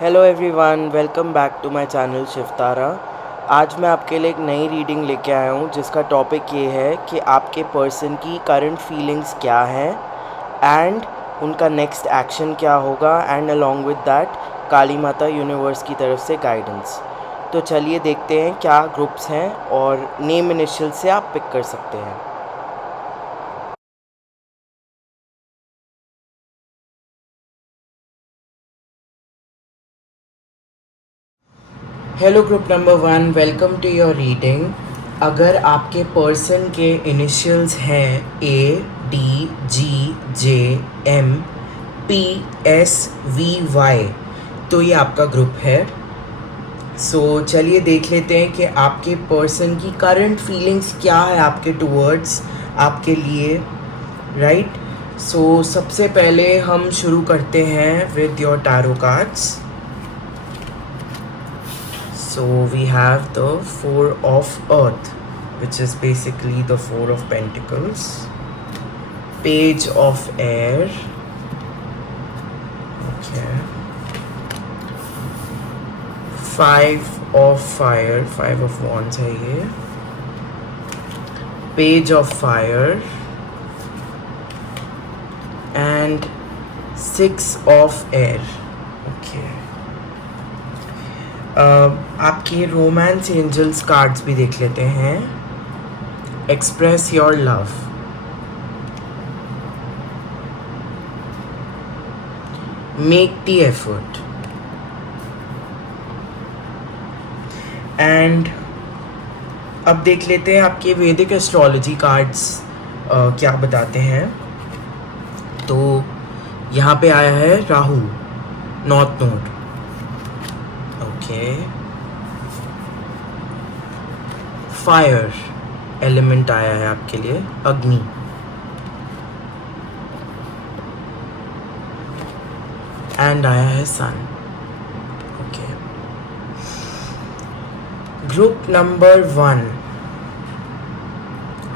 Hello everyone, welcome back to my channel Shivtara. आज मैं आपके लिए एक नई रीडिंग लेके आया हूँ जिसका टॉपिक ये है कि आपके पर्सन की करंट फीलिंग्स क्या हैं एंड उनका नेक्स्ट एक्शन क्या होगा एंड अलॉन्ग विद दैट काली माता यूनिवर्स की तरफ से गाइडेंस। तो चलिए देखते हैं क्या ग्रुप्स हैं और नेम इनिशियल से आप पिक कर सकते हैं। Hello group number 1, welcome to your reading. अगर आपके पर्सन के इनिशियल्स हैं ADGJMPSVY तो ये आपका ग्रुप है। सो चलिए देख लेते हैं कि आपके पर्सन की करंट फीलिंग्स क्या है आपके टूवर्ड्स, आपके लिए, राइट। सो सबसे पहले हम शुरू करते हैं with your tarot cards. So we have the Four of Earth, which is basically the Four of Pentacles, Page of Air, okay, Five of Fire, Five of Wands है ये, Page of Fire, and Six of Air, okay. आपके romance angels cards भी देख लेते हैं। Express your love, make the effort, and अब देख लेते हैं आपके वैदिक एस्ट्रोलॉजी कार्ड्स क्या बताते हैं। तो यहाँ पे आया है Rahu, north node, fire element आया है आपके लिए, अग्नि, एंड आया है सन, ओके। ग्रुप नंबर 1,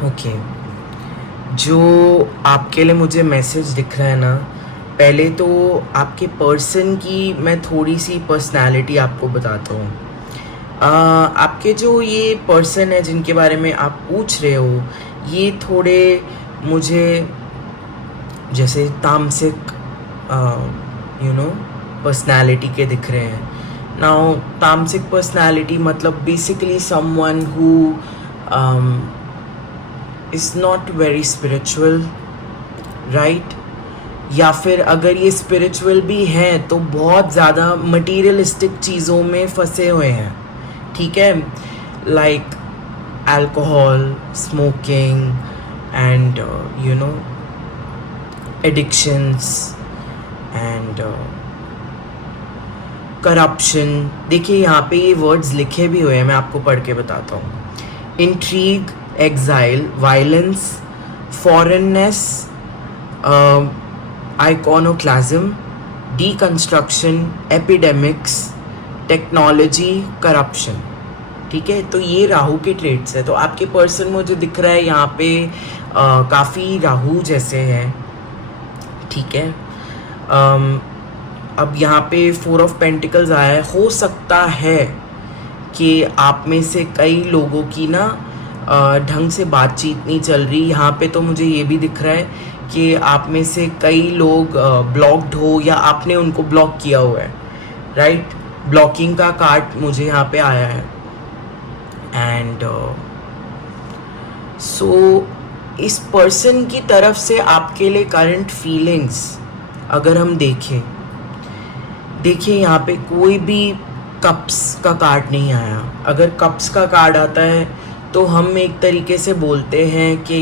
ओके, जो आपके लिए मुझे मैसेज दिख रहा है ना, पहले तो आपके पर्सन की मैं थोड़ी सी पर्सनालिटी आपको बताता हूँ। आपके जो ये पर्सन है जिनके बारे में आप पूछ रहे हो, ये थोड़े मुझे जैसे तामसिक पर्सनालिटी के दिख रहे हैं। नाउ तामसिक पर्सनालिटी मतलब basically someone who is not very spiritual, right. या फिर अगर ये स्पिरिचुअल भी हैं तो बहुत ज़्यादा मटीरियलिस्टिक चीज़ों में फंसे हुए हैं, ठीक है, like alcohol, smoking and addictions and corruption. देखिए यहाँ पे ये वर्ड्स लिखे भी हुए हैं, मैं आपको पढ़ के बताता हूँ। Intrigue, exile, violence, foreignness, iconoclasm, deconstruction, epidemics, technology, corruption, ठीक है। तो ये राहु के ट्रेड्स है। तो आपके पर्सन मुझे दिख रहा है यहाँ पे काफ़ी राहु जैसे हैं, ठीक है। अब यहाँ पे 4 ऑफ पेंटिकल्स आया है। हो सकता है कि आप में से कई लोगों की ना ढंग से बातचीत नहीं चल रही। यहाँ पे तो मुझे ये भी दिख रहा है कि आप में से कई लोग ब्लॉक्ड हो या आपने उनको ब्लॉक किया हुआ है, राइट। ब्लॉकिंग का कार्ड मुझे यहाँ पे आया है। एंड सो इस पर्सन की तरफ से आपके लिए करंट फीलिंग्स अगर हम देखें, देखिए यहाँ पे कोई भी कप्स का कार्ड नहीं आया। अगर कप्स का कार्ड आता है तो हम एक तरीके से बोलते हैं कि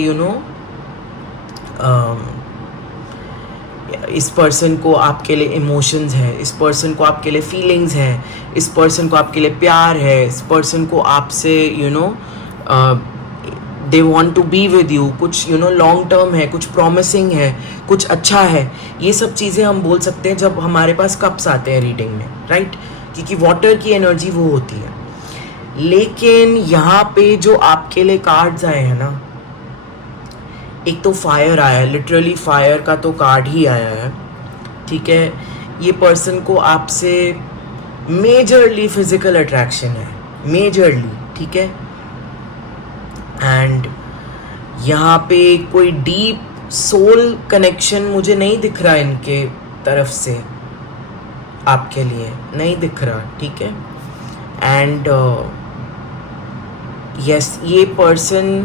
इस पर्सन को आपके लिए इमोशंस है, इस पर्सन को आपके लिए फीलिंग्स है, इस पर्सन को आपके लिए प्यार है, इस पर्सन को आपसे they want to be with you, कुछ लॉन्ग टर्म है, कुछ प्रॉमिसिंग है, कुछ अच्छा है। ये सब चीज़ें हम बोल सकते हैं जब हमारे पास कप्स आते हैं रीडिंग में, राइट, क्योंकि वाटर की एनर्जी वो होती है। लेकिन यहाँ पे जो आपके लिए कार्ड्स आए हैं ना, एक तो फायर आया है, लिटरली फायर का तो कार्ड ही आया है, ठीक है। ये पर्सन को आपसे मेजरली फिजिकल अट्रैक्शन है, मेजरली, ठीक है। एंड यहाँ पे कोई डीप सोल कनेक्शन मुझे नहीं दिख रहा इनके तरफ से, आपके लिए नहीं दिख रहा, ठीक है। एंड यस, ये पर्सन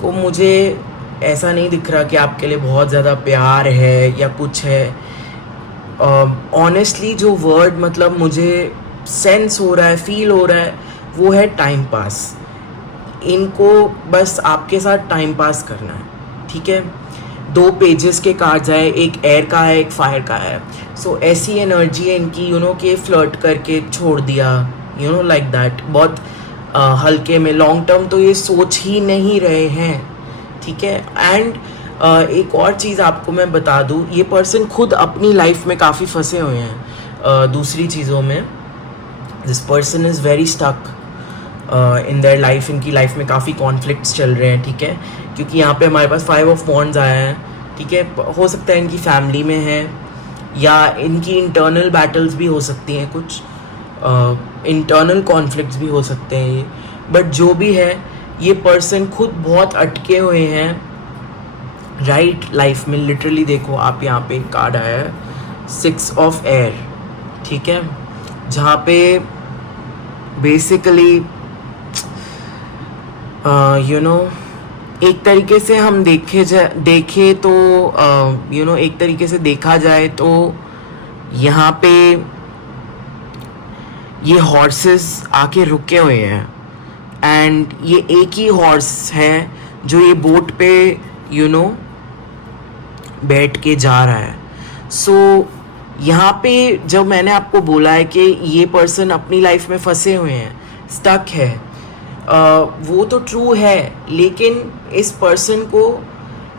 को मुझे ऐसा नहीं दिख रहा कि आपके लिए बहुत ज़्यादा प्यार है या कुछ है। ऑनेस्टली जो वर्ड मतलब मुझे सेंस हो रहा है, फील हो रहा है, वो है टाइम पास। इनको बस आपके साथ टाइम पास करना है, ठीक है। 2 पेजेस के कार्ड्स आए, एक एयर का है, एक फायर का है। सो ऐसी एनर्जी है इनकी, कि फ्लर्ट करके छोड़ दिया, लाइक दैट, बहुत हल्के में। लॉन्ग टर्म तो ये सोच ही नहीं रहे हैं, ठीक है। एंड एक और चीज़ आपको मैं बता दूँ, ये पर्सन खुद अपनी लाइफ में काफ़ी फंसे हुए हैं दूसरी चीज़ों में। This person is very stuck in their life. इनकी लाइफ में काफ़ी कॉन्फ्लिक्ट्स चल रहे हैं, ठीक है, क्योंकि यहाँ पे हमारे पास 5 ऑफ वॉन्ड्स आया है, ठीक है। हो सकता है इनकी फैमिली में है या इनकी इंटरनल बैटल्स भी हो सकती हैं, कुछ इंटरनल कॉन्फ्लिक्ट्स भी हो सकते हैं ये। बट जो भी है, ये पर्सन खुद बहुत अटके हुए हैं राइट लाइफ में। लिटरली देखो आप, यहाँ पे एक कार्ड आया है 6 ऑफ एयर, ठीक है, जहाँ पे बेसिकली एक तरीके से हम देखे तो एक तरीके से देखा जाए तो यहाँ पे ये हॉर्सेस आके रुके हुए हैं। एंड ये एक ही हॉर्स है जो ये बोट पे बैठ के जा रहा है। सो यहाँ पे जब मैंने आपको बोला है कि ये पर्सन अपनी लाइफ में फंसे हुए हैं, स्टक है, वो तो ट्रू है। लेकिन इस पर्सन को,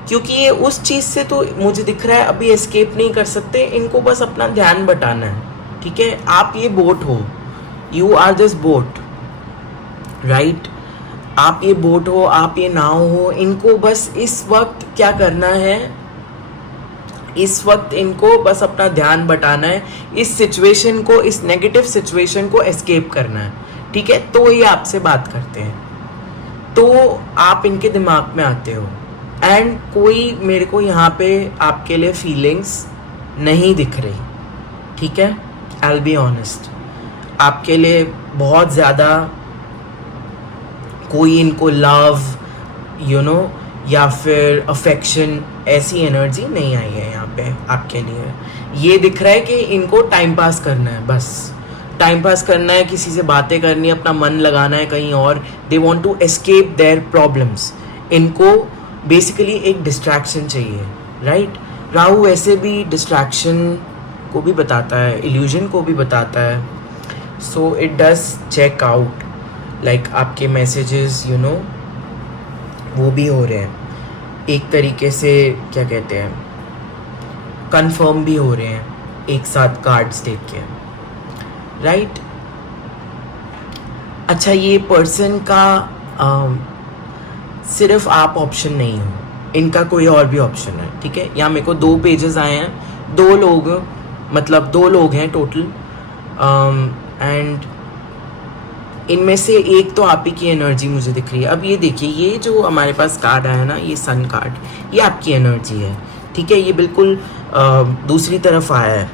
क्योंकि ये उस चीज़ से तो मुझे दिख रहा है अभी एस्केप नहीं कर सकते, इनको बस अपना ध्यान बटाना है, ठीक है। आप ये बोट हो, you are this boat, right. आप ये बोट हो, आप ये नाव हो। इनको बस इस वक्त क्या करना है, इस वक्त इनको बस अपना ध्यान बटाना है, इस सिचुएशन को, इस नेगेटिव सिचुएशन को एस्केप करना है, ठीक है। तो ये आपसे बात करते हैं, तो आप इनके दिमाग में आते हो। एंड कोई मेरे को यहाँ पे आपके लिए फीलिंग्स नहीं दिख रही, ठीक है। आई विल बी ऑनेस्ट, आपके लिए बहुत ज़्यादा कोई इनको लव या फिर अफेक्शन, ऐसी एनर्जी नहीं आई है यहाँ पे आपके लिए। ये दिख रहा है कि इनको टाइम पास करना है, बस टाइम पास करना है, किसी से बातें करनी है, अपना मन लगाना है कहीं और। They want to escape their problems. इनको बेसिकली एक डिस्ट्रैक्शन चाहिए, राइट। राहु ऐसे भी डिस्ट्रैक्शन को भी बताता है, इल्यूजन को भी बताता है। So it does check out, like आपके मैसेजेस वो भी हो रहे हैं एक तरीके से, क्या कहते हैं, कंफर्म भी हो रहे हैं एक साथ कार्ड्स देख के, राइट। अच्छा, ये पर्सन का सिर्फ आप ऑप्शन नहीं हो, इनका कोई और भी ऑप्शन है, ठीक है। यहाँ मेरे को 2 पेजेस आए हैं, 2 लोग, मतलब 2 लोग हैं टोटल। एंड इनमें से एक तो आप ही की एनर्जी मुझे दिख रही है। अब ये देखिए, ये जो हमारे पास कार्ड आया ना, ये सन कार्ड, ये आपकी एनर्जी है, ठीक है। ये बिल्कुल दूसरी तरफ आया है,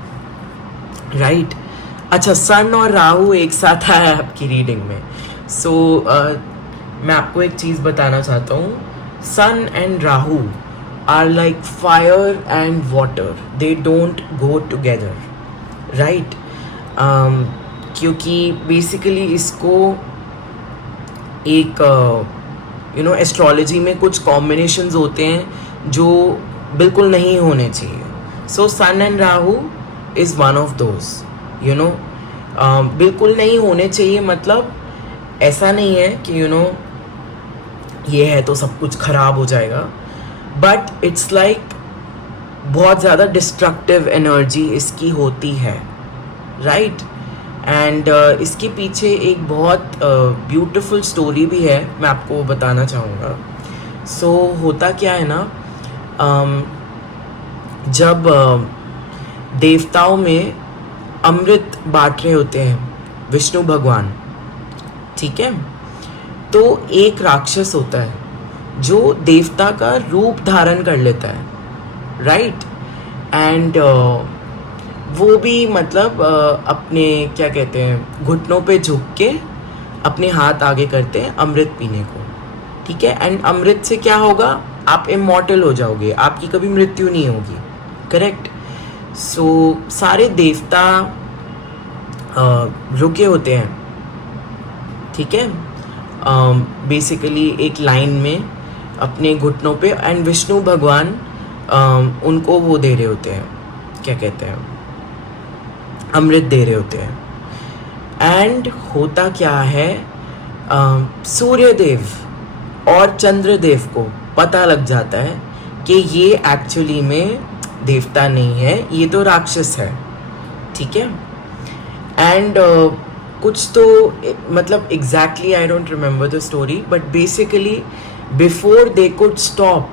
राइट। अच्छा, सन और राहु एक साथ आया है आपकी रीडिंग में। सो मैं आपको एक चीज़ बताना चाहता हूँ, sun and Rahu are like fire and water, they don't go together, right. क्योंकि बेसिकली इसको एक एस्ट्रोलॉजी में कुछ कॉम्बिनेशंस होते हैं जो बिल्कुल नहीं होने चाहिए। So sun and Rahu is one of those, बिल्कुल नहीं होने चाहिए। मतलब ऐसा नहीं है कि ये है तो सब कुछ ख़राब हो जाएगा, बट इट्स लाइक बहुत ज़्यादा डिस्ट्रक्टिव एनर्जी इसकी होती है, राइट। एंड इसके पीछे एक बहुत ब्यूटीफुल स्टोरी भी है, मैं आपको बताना चाहूँगा। सो होता क्या है ना, जब देवताओं में अमृत बांट रहे होते हैं, विष्णु भगवान, ठीक है। तो एक राक्षस होता है जो देवता का रूप धारण कर लेता है, राइट। एंड वो भी मतलब अपने क्या कहते हैं घुटनों पे झुक के अपने हाथ आगे करते हैं अमृत पीने को, ठीक है। एंड अमृत से क्या होगा, आप इमॉर्टल हो जाओगे, आपकी कभी मृत्यु नहीं होगी, करेक्ट। सो सारे देवता रुके होते हैं, ठीक है, बेसिकली एक लाइन में अपने घुटनों पे। एंड विष्णु भगवान उनको वो दे रहे होते हैं, क्या कहते हैं, अमृत दे रहे होते हैं। एंड होता क्या है, सूर्यदेव और चंद्रदेव को पता लग जाता है कि ये एक्चुअली में देवता नहीं है, ये तो राक्षस है, ठीक है। एंड कुछ तो मतलब exactly I don't remember the story, but basically before they could stop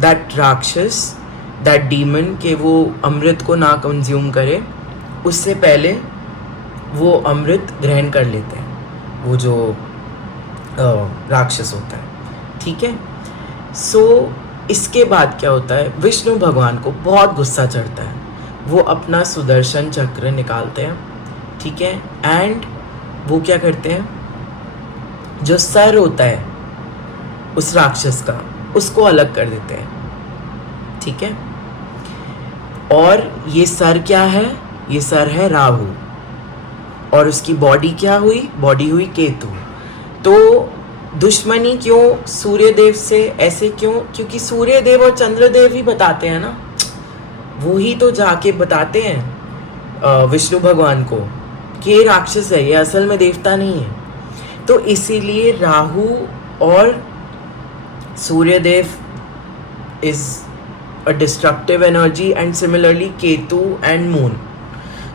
that राक्षस, दैट डीमन, के वो अमृत को ना कंज्यूम करे, उससे पहले वो अमृत ग्रहण कर लेते हैं, वो जो राक्षस होता है, ठीक है। सो इसके बाद क्या होता है, विष्णु भगवान को बहुत गुस्सा चढ़ता है, वो अपना सुदर्शन चक्र निकालते हैं, ठीक है। एंड वो क्या करते हैं, जो सर होता है उस राक्षस का, उसको अलग कर देते हैं, ठीक है। और ये सर क्या है, ये सर है राहु, और उसकी बॉडी क्या हुई, बॉडी हुई केतु। तो दुश्मनी क्यों सूर्यदेव से, ऐसे क्यों, क्योंकि सूर्यदेव और चंद्रदेव ही बताते हैं ना, वो ही तो जाके बताते हैं विष्णु भगवान को कि ये राक्षस है, ये असल में देवता नहीं है। तो इसीलिए राहु और Suryadev is a destructive energy, and similarly Ketu and moon.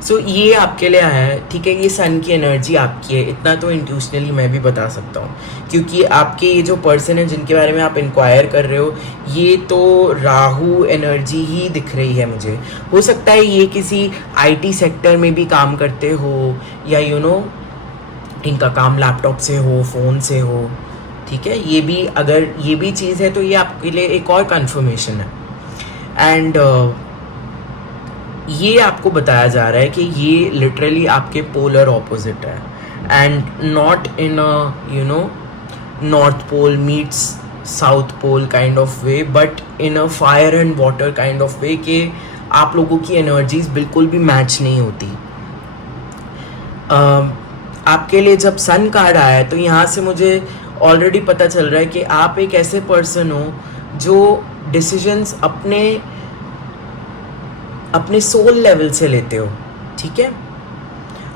So ये आपके लिए आया है, ठीक है। ये सन की एनर्जी आपकी है, इतना तो इंट्यूशनली मैं भी बता सकता हूँ, क्योंकि आपके ये जो पर्सन है जिनके बारे में आप इंक्वायर कर रहे हो, ये तो राहु एनर्जी ही दिख रही है मुझे। हो सकता है ये किसी आईटी सेक्टर में भी काम करते हो, या यू नो इनका काम लैपटॉप से हो, फ़ोन से हो, ठीक है। ये भी, अगर ये भी चीज़ है तो ये आपके लिए एक और कन्फर्मेशन है। एंड ये आपको बताया जा रहा है कि ये लिटरली आपके पोलर ऑपोजिट है, and not in a you know north pole meets south pole kind of way, but in a fire and water kind of way, कि आप लोगों की एनर्जीज बिल्कुल भी मैच नहीं होती। आपके लिए जब सन कार्ड आया है तो यहाँ से मुझे ऑलरेडी पता चल रहा है कि आप एक ऐसे पर्सन हो जो डिसीजंस अपने सोल लेवल से लेते हो, ठीक है।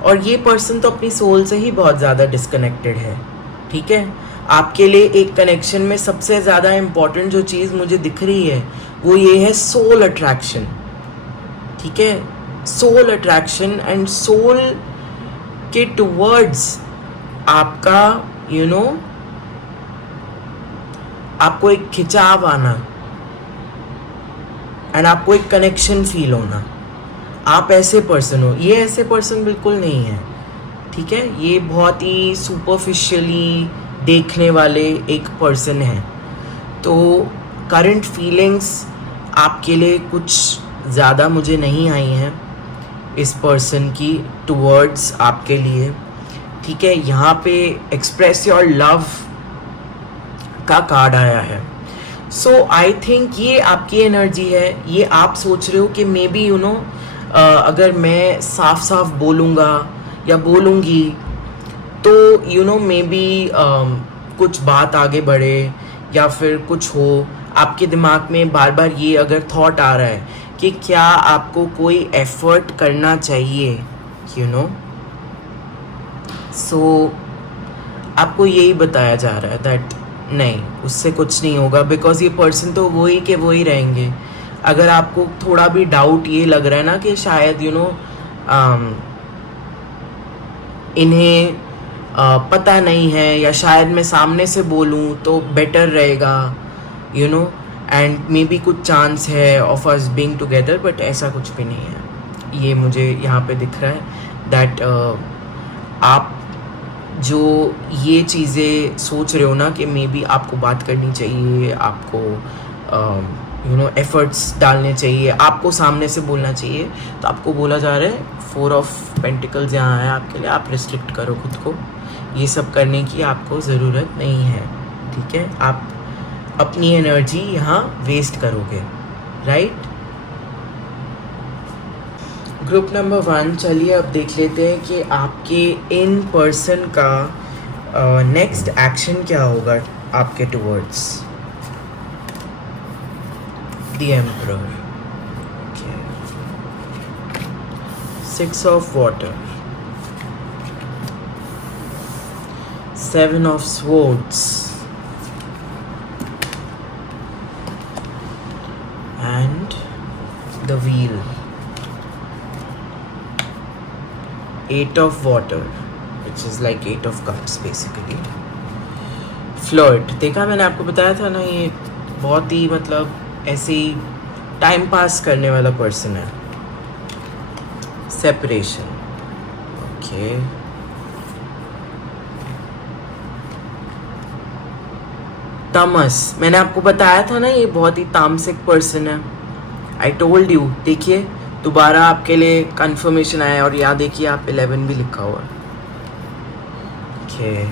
और ये पर्सन तो अपनी सोल से ही बहुत ज़्यादा डिस्कनेक्टेड है, ठीक है। आपके लिए एक कनेक्शन में सबसे ज़्यादा इम्पॉर्टेंट जो चीज़ मुझे दिख रही है वो ये है सोल अट्रैक्शन, ठीक है। सोल अट्रैक्शन एंड सोल के टुवर्ड्स आपका यू नो आपको एक खिंचाव आना, एंड आपको एक कनेक्शन फील होना। आप ऐसे पर्सन हो, ये ऐसे पर्सन बिल्कुल नहीं है, ठीक है। ये बहुत ही सुपरफिशियली देखने वाले एक पर्सन है। तो करंट फीलिंग्स आपके लिए कुछ ज़्यादा मुझे नहीं आई हैं इस पर्सन की टुवर्ड्स आपके लिए, ठीक है। यहाँ पे एक्सप्रेस योर लव का कार्ड आया है। सो आई थिंक ये आपकी एनर्जी है। ये आप सोच रहे हो कि मे बी यू नो अगर मैं साफ साफ बोलूँगा या बोलूँगी तो यू नो मे बी कुछ बात आगे बढ़े, या फिर कुछ हो। आपके दिमाग में बार बार ये अगर थॉट आ रहा है कि क्या आपको कोई एफर्ट करना चाहिए, यू नो। सो आपको यही बताया जा रहा है दैट नहीं, उससे कुछ नहीं होगा, बिकॉज ये पर्सन तो वही के वही रहेंगे। अगर आपको थोड़ा भी डाउट ये लग रहा है ना कि शायद यू नो इन्हें पता नहीं है, या शायद मैं सामने से बोलूँ तो बेटर रहेगा, you know, and may be कुछ चांस है of us being together, but ऐसा कुछ भी नहीं है। ये मुझे यहाँ पे दिख रहा है दैट आप जो ये चीज़ें सोच रहे हो ना कि मे बी आपको बात करनी चाहिए, आपको एफर्ट्स डालने चाहिए, आपको सामने से बोलना चाहिए, तो आपको बोला जा रहा है 4 ऑफ पेंटिकल्स यहाँ है आपके लिए, आप रिस्ट्रिक्ट करो खुद को, ये सब करने की आपको ज़रूरत नहीं है, ठीक है? आप अपनी एनर्जी यहाँ वेस्ट करोगे, राइट? ग्रुप नंबर 1, चलिए अब देख लेते हैं कि आपके इन पर्सन का नेक्स्ट एक्शन क्या होगा आपके towards the emperor. Okay, 6 of water, 7 of swords and the wheel, 8 of water, which is like 8 of cups basically. Flirt, देखा मैंने आपको बताया था ना, ये बहुत ही मतलब ऐसे ही टाइम पास करने वाला पर्सन है। सेपरेशन, ओके, तमस, मैंने आपको बताया था ना ये बहुत ही तामसिक पर्सन है। आई टोल्ड यू, देखिए दोबारा आपके लिए कंफर्मेशन आया और यहाँ देखिए आप 11 भी लिखा हुआ है। Okay,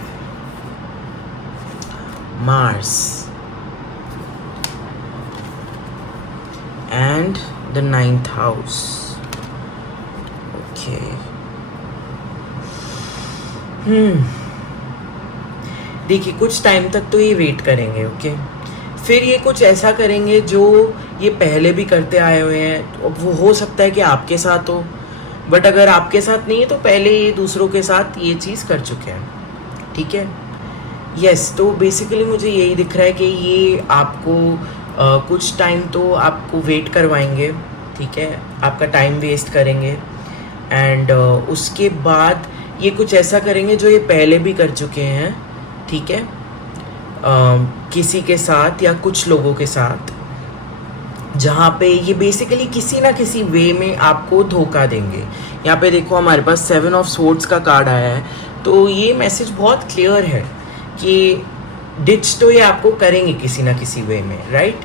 Mars and the 9th house. Okay, देखिए कुछ टाइम तक तो ये वेट करेंगे, ओके, फिर ये कुछ ऐसा करेंगे जो ये पहले भी करते आए हुए हैं। तो वो हो सकता है कि आपके साथ हो, बट अगर आपके साथ नहीं है तो पहले ये दूसरों के साथ ये चीज़ कर चुके हैं, ठीक है? यस, तो बेसिकली मुझे यही दिख रहा है कि ये आपको कुछ टाइम तो आपको वेट करवाएंगे, ठीक है, आपका टाइम वेस्ट करेंगे, एंड उसके बाद ये कुछ ऐसा करेंगे जो ये पहले भी कर चुके हैं, ठीक है, किसी के साथ या कुछ लोगों के साथ, जहाँ पे ये बेसिकली किसी ना किसी वे में आपको धोखा देंगे। यहाँ पे देखो हमारे पास 7 ऑफ स्वॉर्ड्स का कार्ड आया है, तो ये मैसेज बहुत क्लियर है कि डिच तो ये आपको करेंगे किसी ना किसी वे में, राइट?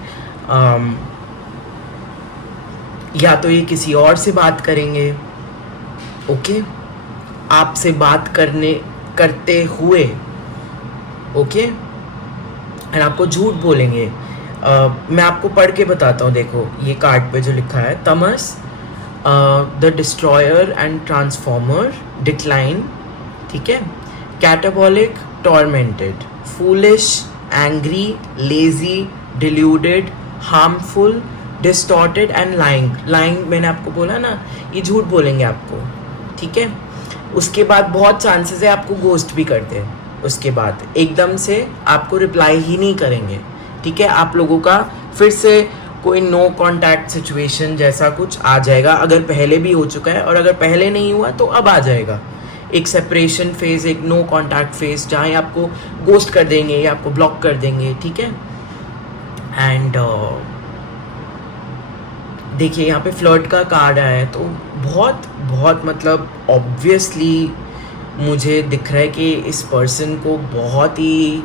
या तो ये किसी और से बात करेंगे, ओके, आपसे बात करते हुए, ओके, एंड आपको झूठ बोलेंगे। मैं आपको पढ़ के बताता हूँ, देखो ये कार्ड पे जो लिखा है, तमस, the destroyer and transformer, decline, ठीक है, catabolic, tormented, foolish, angry, lazy, deluded, harmful, distorted and lying मैंने आपको बोला ना, ये झूठ बोलेंगे आपको, ठीक है? उसके बाद बहुत चांसेस है आपको गोस्ट भी कर दे, उसके बाद एकदम से आपको रिप्लाई ही नहीं करेंगे, ठीक है? आप लोगों का फिर से कोई नो कांटेक्ट सिचुएशन जैसा कुछ आ जाएगा, अगर पहले भी हो चुका है, और अगर पहले नहीं हुआ तो अब आ जाएगा एक सेपरेशन फेज, एक नो कांटेक्ट फेज, जहाँ आपको गोस्ट कर देंगे या आपको ब्लॉक कर देंगे, ठीक है? एंड देखिए यहाँ पे फ्लर्ट का कार्ड आया है, तो बहुत बहुत मतलब ऑब्वियसली मुझे दिख रहा है कि इस पर्सन को बहुत ही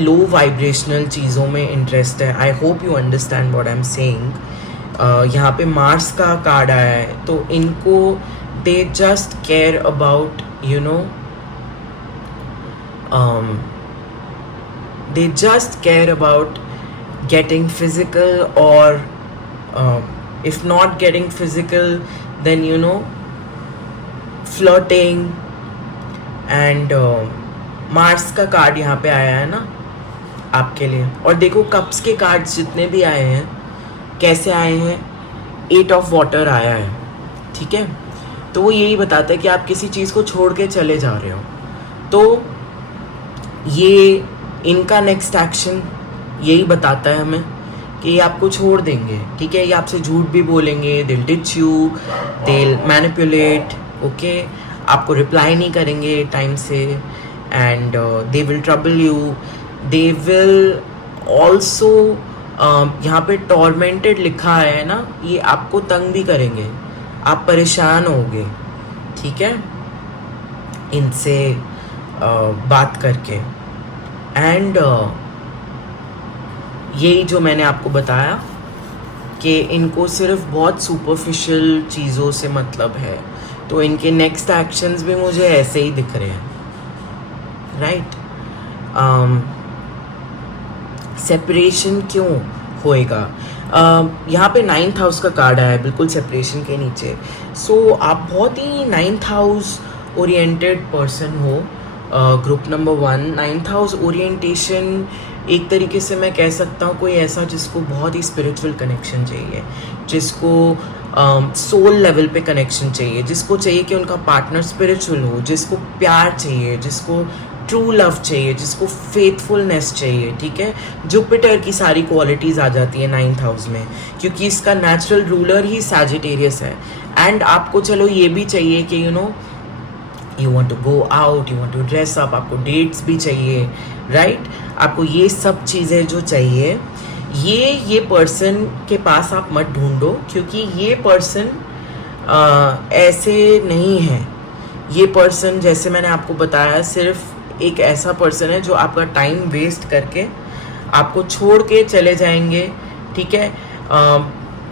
लो वाइब्रेशनल चीज़ों में इंटरेस्ट है। I hope you understand what I am saying. यहाँ पे मार्स का कार्ड आया है, तो इनको they just care about they just care about getting physical, or if not getting physical, then flirting, and Mars का कार्ड यहाँ पे आया है ना आपके लिए। और देखो कप्स के कार्ड्स जितने भी आए हैं कैसे आए हैं, 8 ऑफ वाटर आया है, ठीक है? तो वो यही बताता है कि आप किसी चीज़ को छोड़ के चले जा रहे हो, तो ये इनका नेक्स्ट एक्शन यही बताता है हमें कि ये आपको छोड़ देंगे, ठीक है? ये आपसे झूठ भी बोलेंगे, दिल डिच यू, दिल मैनिपुलेट, ओके, आपको रिप्लाई नहीं करेंगे टाइम से, and they will trouble you, they will also यहाँ पे टॉर्मेंटेड लिखा है ना, ये आपको तंग भी करेंगे, आप परेशान होगे, ठीक है, इनसे बात करके। एंड यही जो मैंने आपको बताया कि इनको सिर्फ बहुत सुपरफिशियल चीज़ों से मतलब है, तो इनके नेक्स्ट एक्शंस भी मुझे ऐसे ही दिख रहे हैं, राइट। सेपरेशन क्यों होएगा? यहाँ पे 9th हाउस का कार्ड आया है बिल्कुल सेपरेशन के नीचे। सो आप बहुत ही 9th हाउस ओरिएंटेड पर्सन हो। Group number 1 9th house orientation एक तरीके से मैं कह सकता हूँ कोई ऐसा जिसको बहुत ही स्पिरिचुअल कनेक्शन चाहिए, जिसको सोल लेवल पे कनेक्शन चाहिए, जिसको चाहिए कि उनका पार्टनर स्पिरिचुअल हो, जिसको प्यार चाहिए, जिसको ट्रू लव चाहिए, जिसको फेथफुलनेस चाहिए, ठीक है। जुपिटर की सारी क्वालिटीज़ आ जाती है 9th हाउस में, क्योंकि इसका नेचुरल रूलर ही सैजिटेरियस है। एंड आपको चलो ये भी चाहिए कि you want to go out, you want to dress up, आपको डेट्स भी चाहिए, राइट। आपको ये सब चीज़ें जो चाहिए, ये पर्सन के पास आप मत ढूंढो, क्योंकि ये पर्सन ऐसे नहीं है। ये पर्सन जैसे मैंने आपको बताया सिर्फ एक ऐसा पर्सन है जो आपका टाइम वेस्ट करके आपको छोड़ के चले जाएंगे, ठीक है।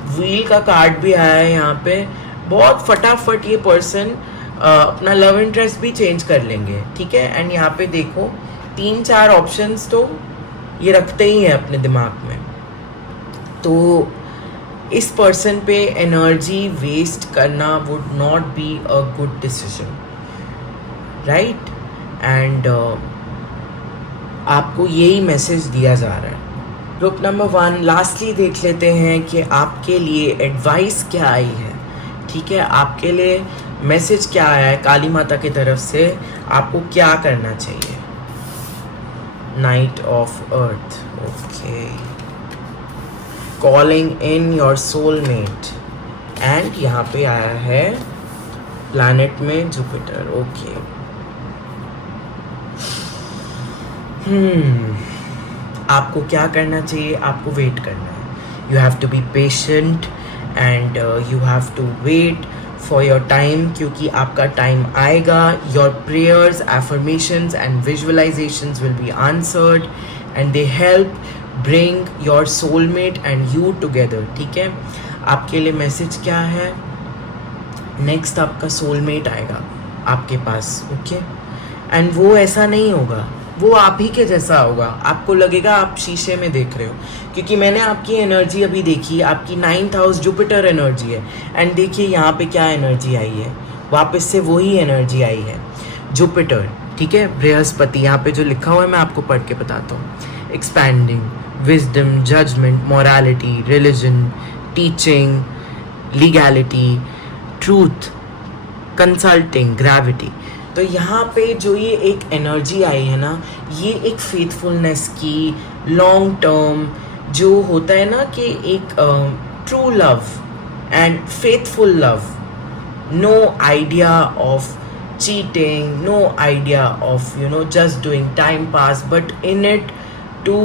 व्हील का कार्ड भी आया है यहाँ पे, बहुत फटाफट ये पर्सन अपना लव इंटरेस्ट भी चेंज कर लेंगे, ठीक है। एंड यहाँ पे देखो 3-4 ऑप्शंस तो ये रखते ही हैं अपने दिमाग में, तो इस पर्सन पे एनर्जी वेस्ट करना would not be a good decision, right. And आपको यही मैसेज दिया जा रहा है। ग्रुप नंबर 1 लास्टली देख लेते हैं कि आपके लिए एडवाइस क्या आई है, ठीक है। आपके लिए मैसेज क्या आया है काली माता की तरफ से, आपको क्या करना चाहिए। Night of earth, okay, calling in your soulmate, and यहाँ पे आया है प्लैनेट में जुपिटर, ओके। आपको क्या करना चाहिए? आपको वेट करना है। You have to be patient and you have to wait for your time, क्योंकि आपका टाइम आएगा। Your prayers, affirmations and visualisations will be answered and they help bring your soulmate and you together, ठीक है। आपके लिए message क्या है? Next आपका सोलमेट आएगा आपके पास, ओके। एंड वो ऐसा नहीं होगा, वो आप ही के जैसा होगा। आपको लगेगा आप शीशे में देख रहे हो, क्योंकि मैंने आपकी एनर्जी अभी देखी, आपकी 9th हाउस जुपिटर एनर्जी है। एंड देखिए यहाँ पे क्या एनर्जी आई है, वापस से वही एनर्जी आई है, जुपिटर, ठीक है। बृहस्पति यहाँ पे जो लिखा हुआ है मैं आपको पढ़ के बताता हूँ। Expanding, wisdom, judgement, morality, religion, teaching, legality, truth, consulting, gravity. तो यहाँ पे जो ये एक एनर्जी आई है ना, ये एक फेथफुलनेस की, लॉन्ग टर्म जो होता है ना कि एक true love and faithful love, no idea of cheating, no idea of just doing time pass, but in it to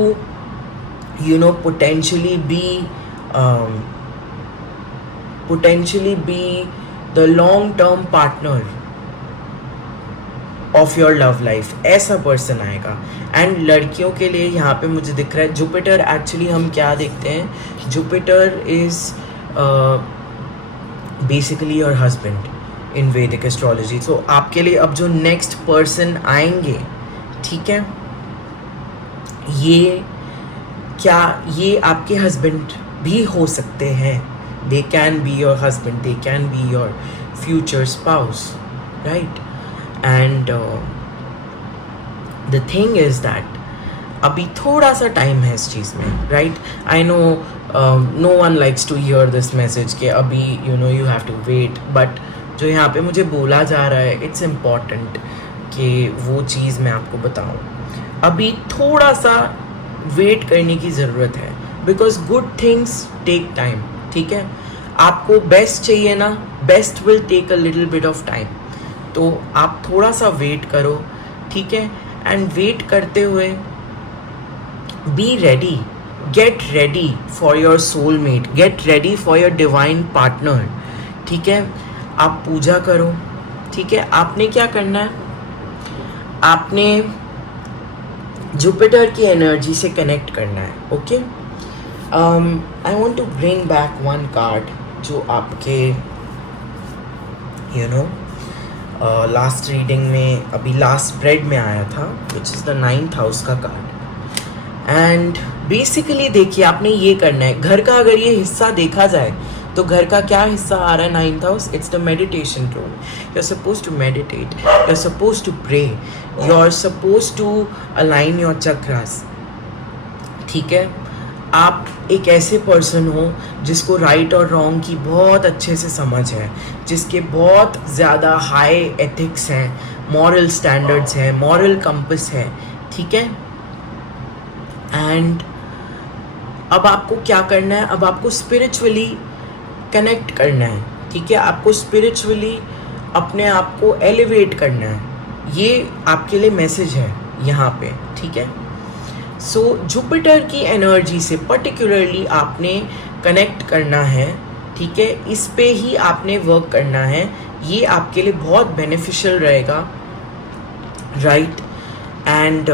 potentially be the long term partner of your love life, ऐसा person आएगा। And लड़कियों के लिए यहाँ पे मुझे दिख रहा है जुपिटर, एक्चुअली हम क्या देखते हैं, Jupiter is basically your husband in वैदिक एस्ट्रोलॉजी। तो आपके लिए अब जो नेक्स्ट पर्सन आएंगे, ठीक है, ये आपके हस्बैंड भी हो सकते हैं। They can be your husband, they can be your future spouse, right. And the thing is that अभी थोड़ा सा टाइम है इस चीज़ में, right. I know no one likes to hear this message कि अभी you have to wait, but जो यहाँ पे मुझे बोला जा रहा है, इट्स इम्पॉर्टेंट कि वो चीज़ मैं आपको बताऊँ। अभी थोड़ा सा वेट करने की ज़रूरत है, because good things take time, ठीक है। आपको बेस्ट चाहिए ना, best will take a little bit of time, तो आप थोड़ा सा वेट करो, ठीक है। एंड वेट करते हुए be ready, get ready for your soulmate, get ready for your divine partner, ठीक है। आप पूजा करो, ठीक है। आपने क्या करना है, आपने जुपिटर की एनर्जी से कनेक्ट करना है, okay. I want to bring back one card जो आपके यू नो लास्ट रीडिंग में, अभी लास्ट स्प्रेड में आया था, विच इज़ द 9th हाउस का कार्ड। एंड बेसिकली देखिए, आपने ये करना है, घर का अगर ये हिस्सा देखा जाए तो घर का क्या हिस्सा आ रहा है 9th house, it's the meditation room. You are supposed to meditate, you are supposed to pray, you are supposed to align your chakras, ठीक है। आप एक ऐसे पर्सन हो जिसको राइट और रॉन्ग की बहुत अच्छे से समझ है, जिसके बहुत ज़्यादा हाई एथिक्स हैं, मॉरल स्टैंडर्ड्स हैं, मॉरल कंपस है, ठीक है। एंड अब आपको क्या करना है, अब आपको स्पिरिचुअली कनेक्ट करना है, ठीक है। आपको स्पिरिचुअली अपने आप को एलिवेट करना है, ये आपके लिए मैसेज है यहाँ पे, ठीक है। सो जुपिटर की एनर्जी से पर्टिकुलरली आपने कनेक्ट करना है, ठीक है। इस पे ही आपने वर्क करना है, ये आपके लिए बहुत बेनिफिशियल रहेगा, right. And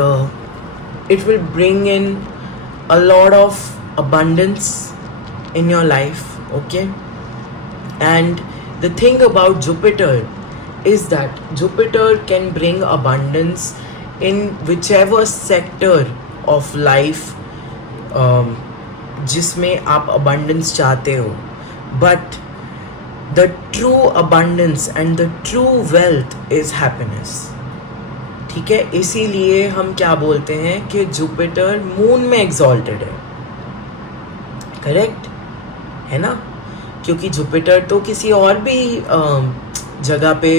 it will bring in a lot of abundance in your life, okay. And the thing about Jupiter is that Jupiter can bring abundance in whichever sector of life जिसमें आप abundance चाहते हो, but the true abundance and the true wealth is happiness, ठीक है। इसीलिए हम क्या बोलते हैं कि जुपिटर मून में एग्जॉल्टेड है, करेक्ट है ना, क्योंकि जुपिटर तो किसी और भी जगह पे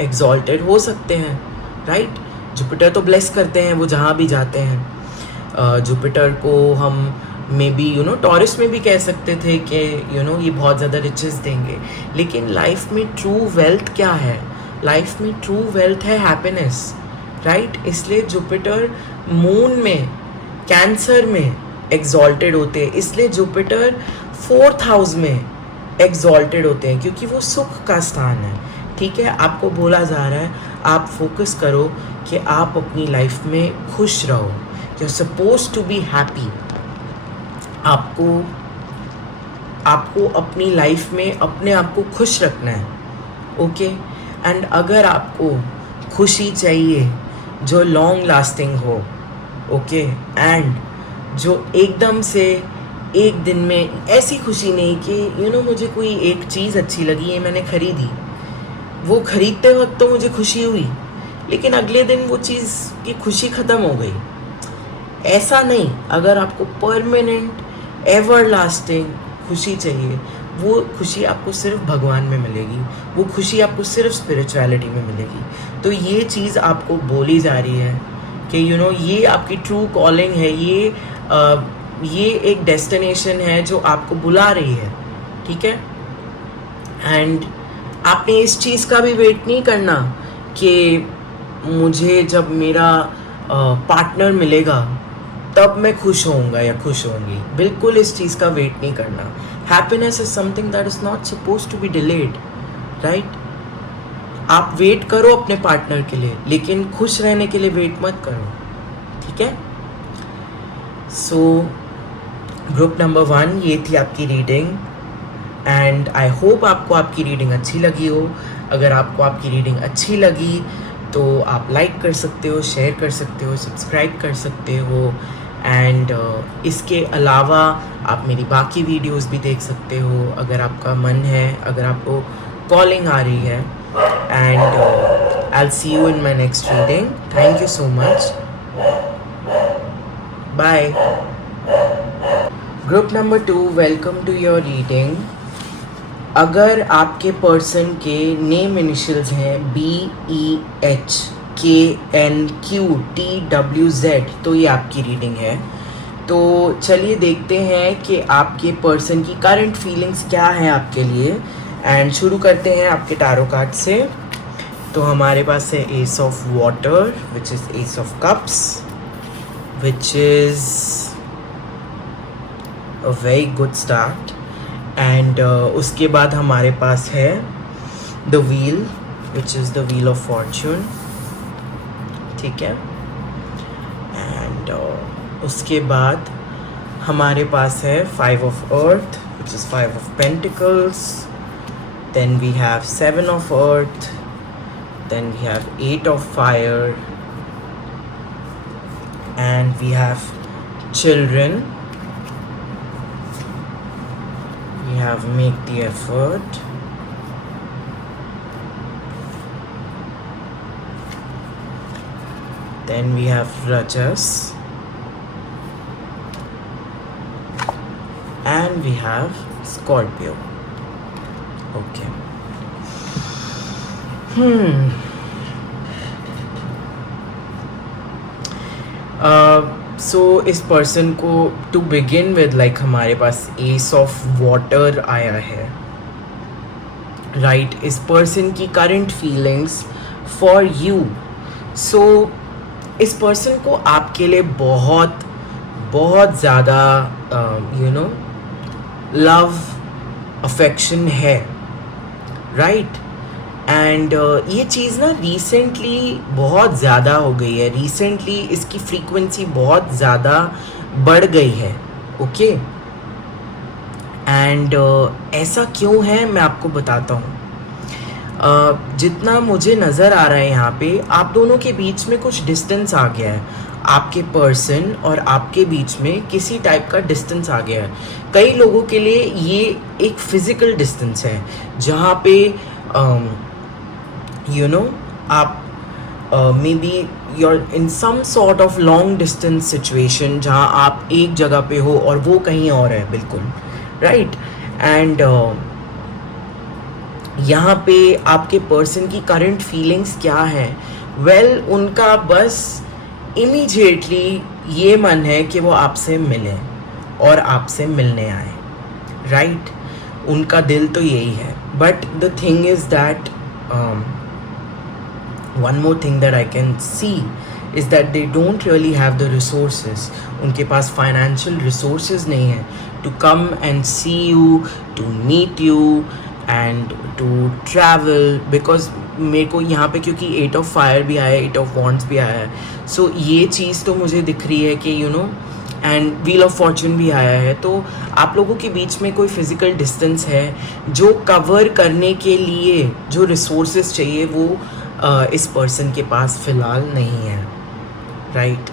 एग्जॉल्टेड हो सकते हैं, राइट। जुपिटर तो ब्लेस करते हैं वो जहाँ भी जाते हैं। जुपिटर को हम मे बी टॉरस में भी कह सकते थे कि ये बहुत ज़्यादा रिचेस देंगे, लेकिन लाइफ में ट्रू वेल्थ क्या है, लाइफ में ट्रू वेल्थ है हैप्पीनेस, राइट। इसलिए जुपिटर मून में, कैंसर में एग्जॉल्टेड होते हैं, इसलिए जुपिटर 4th हाउस में एग्जॉल्टेड होते हैं, क्योंकि वो सुख का स्थान है, ठीक है। आपको बोला जा रहा है आप फोकस करो कि आप अपनी लाइफ में खुश रहो, you are supposed to be happy. आपको अपनी लाइफ में अपने आप को खुश रखना है, ओके। एंड अगर आपको खुशी चाहिए जो लॉन्ग लास्टिंग हो, ओके, एंड जो एकदम से एक दिन में ऐसी खुशी नहीं कि मुझे कोई एक चीज़ अच्छी लगी, ये मैंने ख़रीदी, वो ख़रीदते वक्त तो मुझे खुशी हुई, लेकिन अगले दिन वो चीज़ की खुशी ख़त्म हो गई, ऐसा नहीं। अगर आपको परमानेंट एवर लास्टिंग खुशी चाहिए, वो खुशी आपको सिर्फ भगवान में मिलेगी, वो खुशी आपको सिर्फ स्पिरिचुअलिटी में मिलेगी। तो ये चीज़ आपको बोली जा रही है कि ये आपकी ट्रू कॉलिंग है, ये एक डेस्टिनेशन है जो आपको बुला रही है, ठीक है। एंड आपने इस चीज़ का भी वेट नहीं करना कि मुझे जब मेरा पार्टनर मिलेगा तब मैं खुश होऊंगा या खुश होंगी, बिल्कुल इस चीज़ का वेट नहीं करना। Happiness is something that is not supposed to be delayed, right. आप वेट करो अपने पार्टनर के लिए, लेकिन खुश रहने के लिए वेट मत करो, ठीक है। सो ग्रुप नंबर 1 ये थी आपकी रीडिंग, एंड आई होप आपको आपकी रीडिंग अच्छी लगी हो। अगर आपको आपकी रीडिंग अच्छी लगी तो आप लाइक कर सकते हो, शेयर कर सकते हो, सब्सक्राइब कर सकते हो, एंड इसके अलावा आप मेरी बाकी वीडियोस भी देख सकते हो अगर आपका मन है, अगर आपको कॉलिंग आ रही है। And I will see you in my next reading. Thank you so much, bye. Group number 2, welcome to your reading. अगर आपके पर्सन के नेम इनिशियल्स हैं BEH KNQTWZ तो ये आपकी रीडिंग है। तो चलिए देखते हैं कि आपके पर्सन की करंट फीलिंग्स क्या हैं आपके लिए, एंड शुरू करते हैं आपके टैरो कार्ड से। तो हमारे पास है ace of water which is ace of cups, which is a very good start. And उसके बाद हमारे पास है the wheel, which is the wheel of fortune. ठीक है. एंड उसके बाद हमारे पास है 5 of earth, which is 5 of pentacles. Then we have 7 of earth. Then we have 8 of fire. And we have children. We have make the effort. Then we have Rajas. And we have Scorpio. Okay. सो इस person को to begin with like हमारे पास S of water आया है. Right. इस person की current feelings for you. सो इस person को आपके लिए बहुत बहुत ज़्यादा लव अफेक्शन है. राइट. एंड ये चीज़ ना रिसेंटली बहुत ज़्यादा हो गई है. रिसेंटली इसकी फ्रीक्वेंसी बहुत ज़्यादा बढ़ गई है. ओके. एंड ऐसा क्यों है मैं आपको बताता हूँ. जितना मुझे नज़र आ रहा है यहाँ पे आप दोनों के बीच में कुछ डिस्टेंस आ गया है. आपके पर्सन और आपके बीच में किसी टाइप का डिस्टेंस आ गया है. कई लोगों के लिए ये एक फिज़िकल डिस्टेंस है जहाँ पे आप may be you're in some sort of long distance situation जहाँ आप एक जगह पे हो और वो कहीं और है. बिल्कुल राइट. एंड यहाँ पे आपके पर्सन की करंट फीलिंग्स क्या है. वेल उनका बस इमीडिएटली ये मन है कि वो आपसे मिले और आपसे मिलने आए. राइट. उनका दिल तो यही है. But the thing is that one more thing that I can see is that they don't really have the resources. उनके पास financial resources नहीं है to come and see you, to meet you and to travel. Because मेरे को यहाँ पे क्योंकि 8 of fire भी आया है, 8 of wands भी आया है. So ये चीज़ तो मुझे दिख रही है कि एंड व्हील ऑफ फॉर्चून भी आया है. तो आप लोगों के बीच में कोई फिज़िकल डिस्टेंस है जो कवर करने के लिए जो रिसोर्सेज चाहिए वो इस पर्सन के पास फ़िलहाल नहीं है. राइट.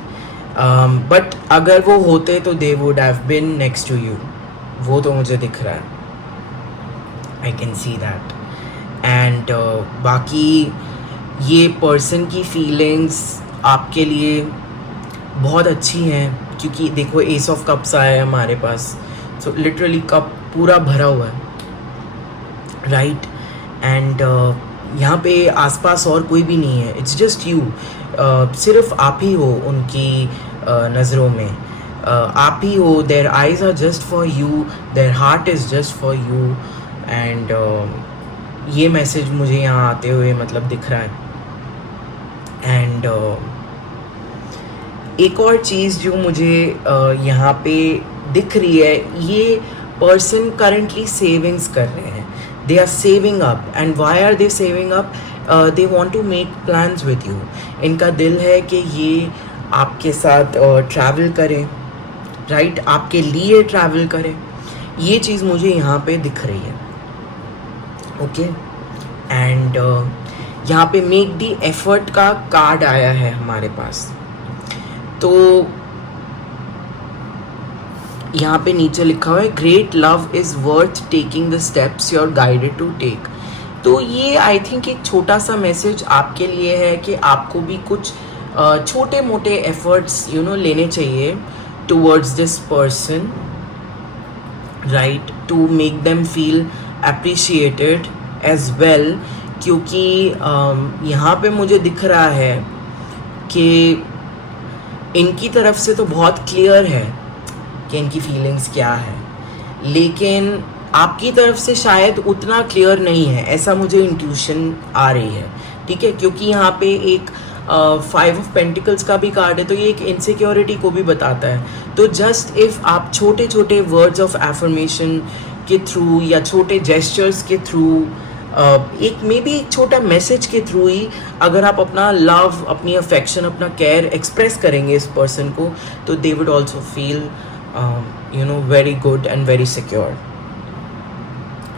बट अगर वो होते तो they would have been next to you. वो तो मुझे दिख रहा है. I can see that. And बाकी ये पर्सन की फीलिंग्स आपके लिए बहुत अच्छी हैं क्योंकि देखो एस ऑफ कप्स आया है हमारे पास. सो लिटरली कप पूरा भरा हुआ है. राइट. एंड यहाँ पे आसपास और कोई भी नहीं है. It's just you. सिर्फ आप ही हो उनकी नज़रों में. आप ही हो. Their eyes are just for you. Their heart is just for you. And ये मैसेज मुझे यहाँ आते हुए मतलब दिख रहा है. एंड एक और चीज़ जो मुझे यहाँ पे दिख रही है, ये पर्सन करंटली सेविंग्स कर रहे हैं. They are saving up. And why are they saving up? They want to make plans with you. इनका दिल है कि ये आपके साथ ट्रैवल करें. राइट. आपके लिए ट्रैवल करें. ये चीज़ मुझे यहाँ पे दिख रही है. ओके. एंड यहाँ पे मेक द एफर्ट का कार्ड आया है हमारे पास. तो यहाँ पे नीचे लिखा हुआ है great love is worth taking the steps you are guided to take. तो ये आई थिंक एक छोटा सा मैसेज आपके लिए है कि आपको भी कुछ छोटे मोटे एफर्ट्स लेने चाहिए towards this person. Right. To make them feel appreciated as well. क्योंकि यहाँ पे मुझे दिख रहा है कि इनकी तरफ से तो बहुत क्लियर है कि इनकी फीलिंग्स क्या है, लेकिन आपकी तरफ से शायद उतना क्लियर नहीं है. ऐसा मुझे इंट्यूशन आ रही है. ठीक है. क्योंकि यहाँ पे एक फाइव ऑफ पेंटिकल्स का भी कार्ड है, तो ये एक इनसिक्योरिटी को भी बताता है। तो जस्ट इफ़ आप छोटे छोटे वर्ड्स ऑफ एफर्मेशन के थ्रू या छोटे जेस्चर्स के थ्रू, एक मे बी एक छोटा मैसेज के थ्रू ही अगर आप अपना लव, अपनी अफेक्शन, अपना केयर एक्सप्रेस करेंगे इस पर्सन को, तो they would also feel very good and very secure,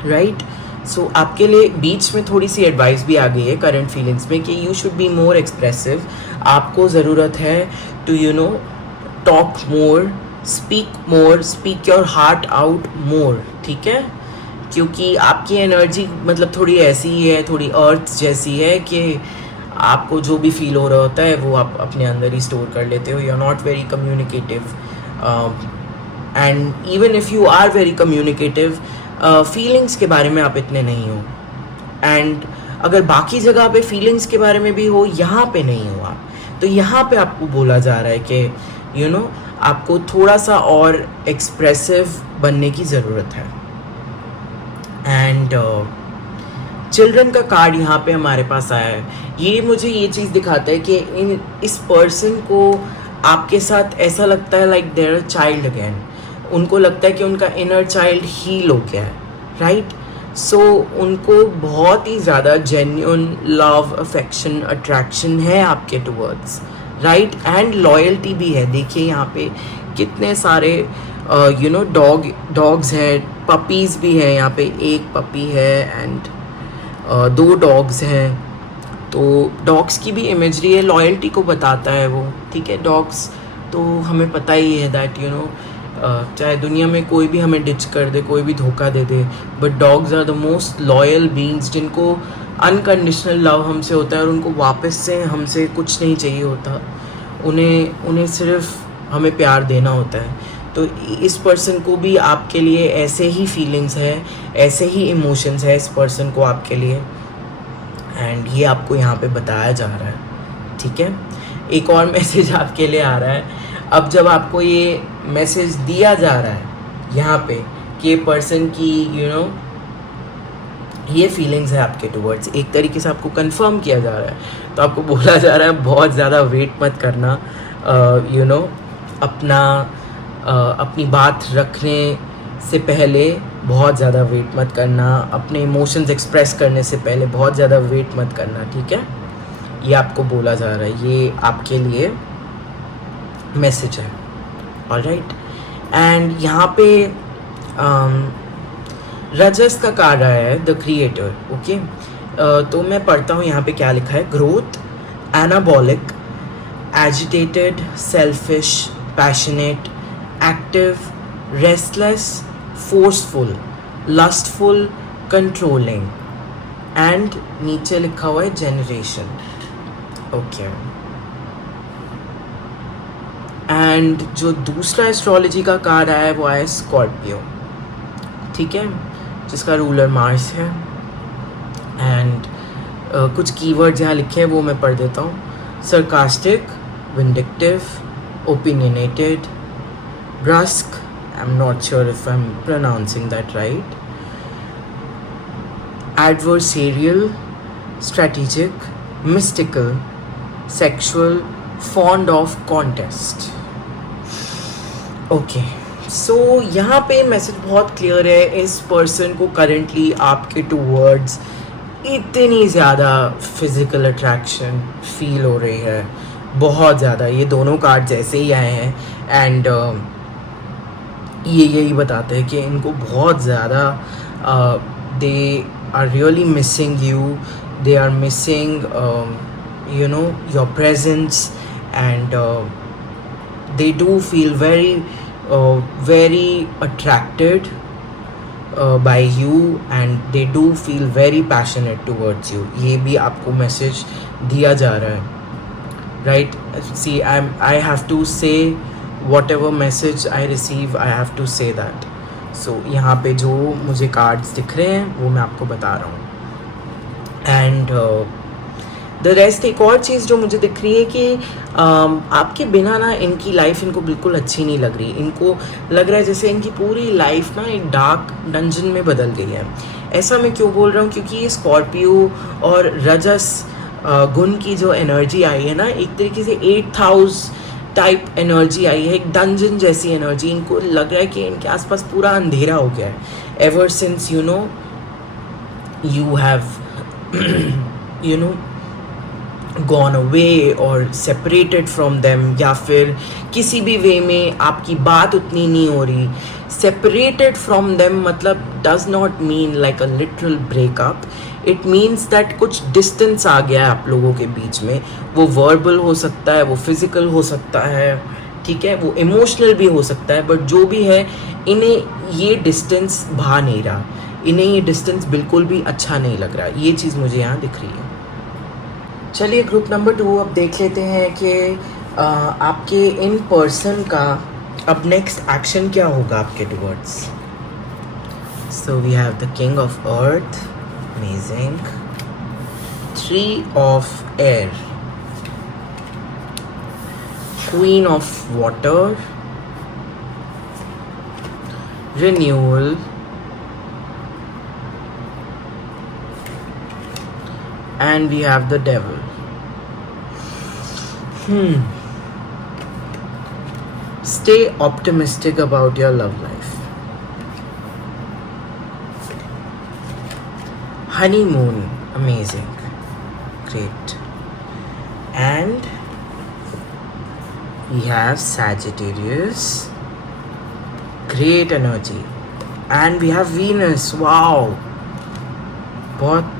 right. So आपके लिए बीच में थोड़ी सी एडवाइस भी आ गई है करंट फीलिंग्स में कि you should be more expressive. आपको ज़रूरत है to talk more, speak your heart out more, ठीक है। क्योंकि आपकी एनर्जी मतलब थोड़ी ऐसी ही है, थोड़ी अर्थ जैसी है कि आपको जो भी फील हो रहा होता है वो आप अपने अंदर ही स्टोर कर लेते हो। You are not very communicative, and even if you are very communicative, feelings के बारे में आप इतने नहीं हो। एंड अगर बाकी जगह पे फीलिंग्स के बारे में भी हो, यहाँ पे नहीं हो आप, तो यहाँ पे आपको बोला जा रहा है कि आपको थोड़ा सा और एक्सप्रेसिव बनने की ज़रूरत है। एंड चिल्ड्रन का कार्ड यहाँ पे हमारे पास आया है। ये मुझे ये चीज़ दिखाता है कि इस पर्सन को आपके साथ ऐसा लगता है like they're a child again. उनको लगता है कि उनका इनर चाइल्ड हील हो गया है, राइट। सो उनको बहुत ही ज़्यादा जेन्युइन लव, अफेक्शन, अट्रैक्शन है आपके टुवर्ड्स, राइट। एंड लॉयल्टी भी है। देखिए यहाँ पे कितने सारे डॉग्स हैं, पपीज़ भी हैं। यहाँ पे एक पपी है एंड 2 डॉग्स हैं। तो डॉग्स की भी इमेजरी है, लॉयल्टी को बताता है वो, ठीक है। डॉग्स तो हमें पता ही है दैट चाहे दुनिया में कोई भी हमें डिच कर दे, कोई भी धोखा दे दे, but dogs are the most loyal beings जिनको अनकंडीशनल लव हमसे होता है और उनको वापस से हमसे कुछ नहीं चाहिए होता। उन्हें सिर्फ हमें प्यार देना होता है। तो इस पर्सन को भी आपके लिए ऐसे ही फीलिंग्स है, ऐसे ही इमोशंस है इस पर्सन को आपके लिए, एंड ये आपको यहाँ पे बताया जा रहा है, ठीक है। एक और मैसेज आपके लिए आ रहा है। अब जब आपको ये मैसेज दिया जा रहा है यहाँ पे कि पर्सन की ये फीलिंग्स है आपके टुवर्ड्स, एक तरीके से आपको कंफर्म किया जा रहा है, तो आपको बोला जा रहा है बहुत ज़्यादा वेट मत करना, अपनी बात रखने से पहले बहुत ज़्यादा वेट मत करना, अपने इमोशंस एक्सप्रेस करने से पहले बहुत ज़्यादा वेट मत करना, ठीक है। ये आपको बोला जा रहा है, ये आपके लिए मैसेज है, ऑलराइट। एंड यहाँ पे रजस का कार्ड आया है, द क्रिएटर, ओके। तो मैं पढ़ता हूँ यहाँ पे क्या लिखा है। Growth, anabolic, agitated, selfish, passionate, active, restless, forceful, lustful, controlling, and नीचे लिखा हुआ है जेनरेशन, ओके। एंड जो दूसरा एस्ट्रोलॉजी का कार्ड आया है वो आया स्कॉर्पियो, ठीक है, जिसका रूलर मार्स है। एंड कुछ कीवर्ड्स यहाँ लिखे हैं वो मैं पढ़ देता हूँ। Sarcastic, vindictive, opinionated, brusque, I'm not sure if I'm pronouncing that right, adversarial, strategic, mystical, sexual, fond of contest, okay। सो यहाँ पे मैसेज बहुत क्लियर है, इस पर्सन को करेंटली आपके टूवर्ड्स इतनी ज़्यादा फिज़िकल अट्रैक्शन फील हो रही है, बहुत ज़्यादा। ये दोनों कार्ड जैसे ही आए हैं एंड ये यही बताते हैं कि इनको बहुत ज़्यादा they are really missing you, they are missing your presence, and they do feel very attracted by you, and they do feel very passionate towards you। ये भी आपको मैसेज दिया जा रहा है, right। See, I have to say whatever message I receive, I have to say that। so यहाँ पे जो मुझे कार्ड्स दिख रहे हैं वो मैं आपको बता रहा हूँ। एंड द रेस्ट एक और चीज़ जो मुझे दिख रही है कि आपके बिना ना इनकी लाइफ इनको बिल्कुल अच्छी नहीं लग रही। इनको लग रहा है जैसे इनकी पूरी लाइफ ना एक डार्क डंजन में बदल गई है। ऐसा मैं क्यों बोल रहा हूँ, क्योंकि ये स्कॉर्पियो और रजस गुण की जो एनर्जी आई है ना, एक तरीके से 8th हाउस टाइप एनर्जी आई है, एक डंजन जैसी एनर्जी। इनको लग रहा है कि इनके आसपास पूरा अंधेरा हो गया है ever since you know you have you know gone away or separated from them, या फिर किसी भी वे में आपकी बात उतनी नहीं हो रही। separated from them मतलब does not mean like a literal breakup, it means that कुछ distance आ गया है आप लोगों के बीच में। वो verbal हो सकता है, वो physical हो सकता है, ठीक है, वो emotional भी हो सकता है, बट जो भी है इन्हें ये distance भा नहीं रहा, इन्हें ये डिस्टेंस बिल्कुल भी अच्छा नहीं लग रहा। ये चीज़ मुझे यहाँ दिख रही है। चलिए ग्रुप नंबर 2 अब देख लेते हैं कि आपके इन पर्सन का अब नेक्स्ट एक्शन क्या होगा आपके towards. So we have the king of earth, amazing, 3 of air, queen of water, renewal, and we have the devil. Stay optimistic about your love life. Honeymoon, amazing, great. And we have Sagittarius, great energy. And we have Venus, wow, बहुत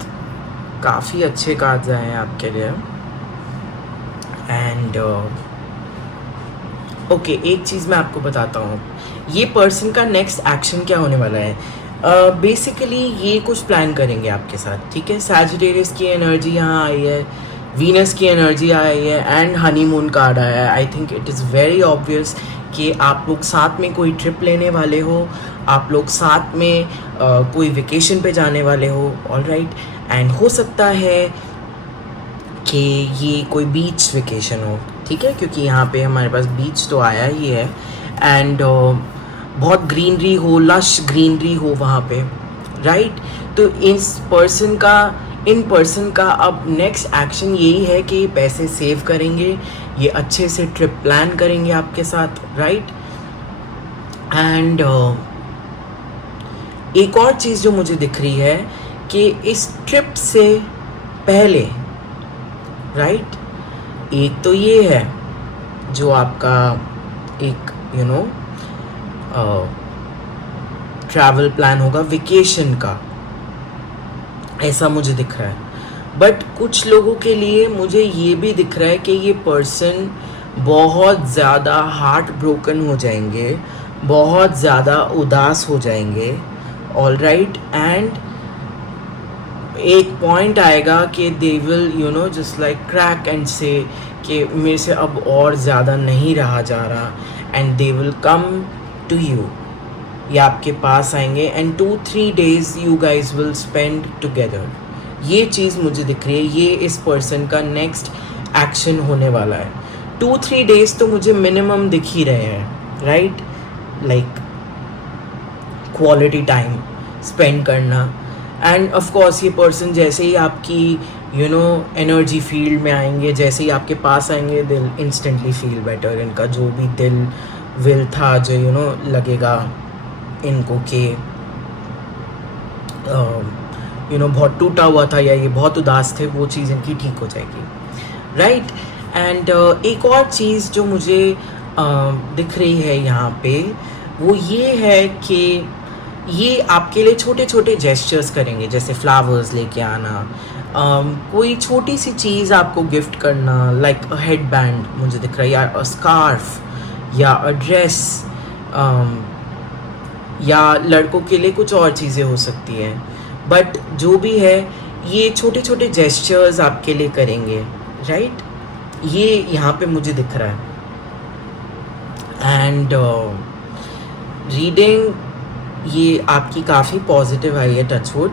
काफ़ी अच्छे cards आए हैं आपके लिए। And okay, एक चीज़ मैं आपको बताता हूँ, ये पर्सन का नेक्स्ट एक्शन क्या होने वाला है। बेसिकली ये कुछ प्लान करेंगे आपके साथ, ठीक है। सैजिटेरियस की एनर्जी यहाँ आई है, वीनस की एनर्जी आई है, एंड हनीमून कार्ड आया है। I think it is very obvious कि आप लोग साथ में कोई ट्रिप लेने वाले हो, आप लोग साथ में कोई वेकेशन पे जाने वाले हो, ऑल राइट। एंड हो सकता है कि ये कोई बीच वेकेशन हो, ठीक है, क्योंकि यहाँ पे हमारे पास बीच तो आया ही है। एंड बहुत ग्रीनरी हो, लश ग्रीनरी हो वहाँ पे, राइट। तो इन पर्सन का अब नेक्स्ट एक्शन यही है कि पैसे सेव करेंगे, ये अच्छे से ट्रिप प्लान करेंगे आपके साथ, राइट। एंड एक और चीज़ जो मुझे दिख रही है कि इस ट्रिप से पहले, राइट, एक तो ये है जो आपका एक ट्रैवल प्लान होगा वेकेशन का, ऐसा मुझे दिख रहा है। बट कुछ लोगों के लिए मुझे ये भी दिख रहा है कि ये पर्सन बहुत ज़्यादा हार्ट ब्रोकन हो जाएंगे, बहुत ज़्यादा उदास हो जाएंगे, ऑल राइट। एंड एक पॉइंट आएगा कि they will just like crack and से कि मेरे से अब और ज़्यादा नहीं रहा जा रहा, and they will come to you, ये आपके पास आएंगे, and 2-3 days you guys will spend together. ये चीज़ मुझे दिख रही है, ये इस पर्सन का नेक्स्ट एक्शन होने वाला है। 2-3 days तो मुझे मिनिमम दिख ही रहे हैं, right, like quality time spend करना। एंड ऑफ कोर्स ये पर्सन जैसे ही आपकी एनर्जी फील्ड में आएंगे, जैसे ही आपके पास आएंगे, दिल इंस्टेंटली फील बेटर। इनका जो भी दिल विल था, जो लगेगा इनको कि बहुत टूटा हुआ था या ये बहुत उदास थे, वो चीज़ इनकी ठीक हो जाएगी, राइट। एंड एक और चीज़ जो मुझे दिख रही है यहाँ पे, वो ये है कि ये आपके लिए छोटे छोटे जेस्चर्स करेंगे, जैसे फ्लावर्स लेके आना, कोई छोटी सी चीज़ आपको गिफ्ट करना, लाइक अ हेड बैंड मुझे दिख रहा है, या अ स्कार्फ, या अ ड्रेस, या लड़कों के लिए कुछ और चीज़ें हो सकती हैं। बट जो भी है, ये छोटे छोटे जेस्चर्स आपके लिए करेंगे, राइट। ये यहाँ पे मुझे दिख रहा है। एंड रीडिंग ये आपकी काफ़ी पॉजिटिव आई है, टचवुड।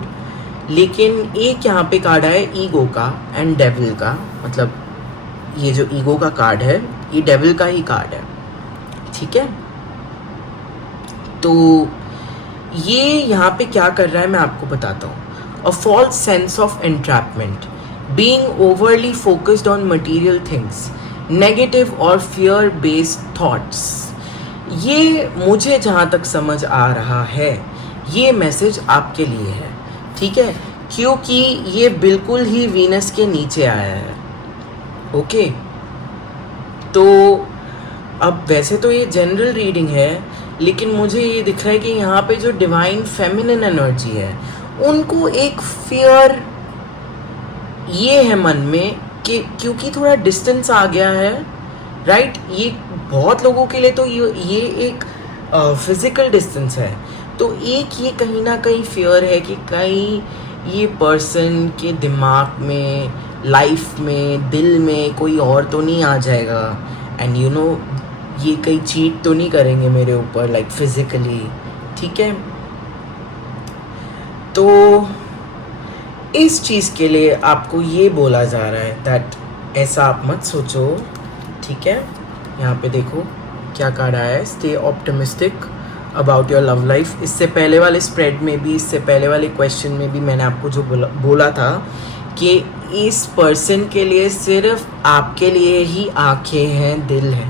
लेकिन एक यहाँ पे कार्ड है ईगो का एंड डेविल का, मतलब ये जो ईगो का कार्ड है ये डेविल का ही कार्ड है, ठीक है। तो ये यहाँ पे क्या कर रहा है मैं आपको बताता हूँ। A false sense of entrapment, being overly focused on material things, negative और फियर बेस्ड थॉट्स। ये मुझे जहाँ तक समझ आ रहा है ये मैसेज आपके लिए है, ठीक है, क्योंकि ये बिल्कुल ही वीनस के नीचे आया है। ओके, तो अब वैसे तो ये जनरल रीडिंग है, लेकिन मुझे ये दिख रहा है कि यहाँ पे जो डिवाइन फेमिनिन एनर्जी है उनको एक फियर ये है मन में कि क्योंकि थोड़ा डिस्टेंस आ गया है, राइट। ये बहुत लोगों के लिए तो ये एक फिजिकल डिस्टेंस है, तो एक ये कहीं ना कहीं फियर है कि कहीं ये पर्सन के दिमाग में, लाइफ में, दिल में कोई और तो नहीं आ जाएगा, एंड यू नो ये कहीं चीट तो नहीं करेंगे मेरे ऊपर, लाइक फिजिकली, ठीक है। तो इस चीज़ के लिए आपको ये बोला जा रहा है दैट ऐसा आप मत सोचो, ठीक है। यहाँ पे देखो क्या कार्ड आया है, stay optimistic about your love life. इससे पहले वाले स्प्रेड में भी, इससे पहले वाले क्वेश्चन में भी मैंने आपको जो बोला था कि इस पर्सन के लिए सिर्फ आपके लिए ही आंखें हैं, दिल है,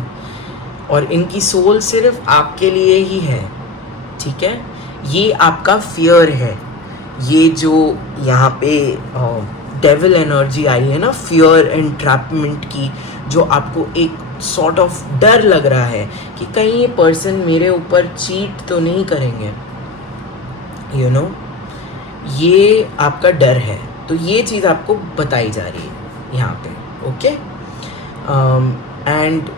और इनकी सोल सिर्फ आपके लिए ही है, ठीक है। ये आपका फियर है, ये जो यहाँ पे डेविल एनर्जी आई है ना, फियर एंट्रैपमेंट की, जो आपको एक सॉर्ट ऑफ डर लग रहा है कि कहीं ये पर्सन मेरे ऊपर चीट तो नहीं करेंगे, यू नो, ये आपका डर है। तो ये चीज़ आपको बताई जा रही है यहाँ पे, ओके। एंड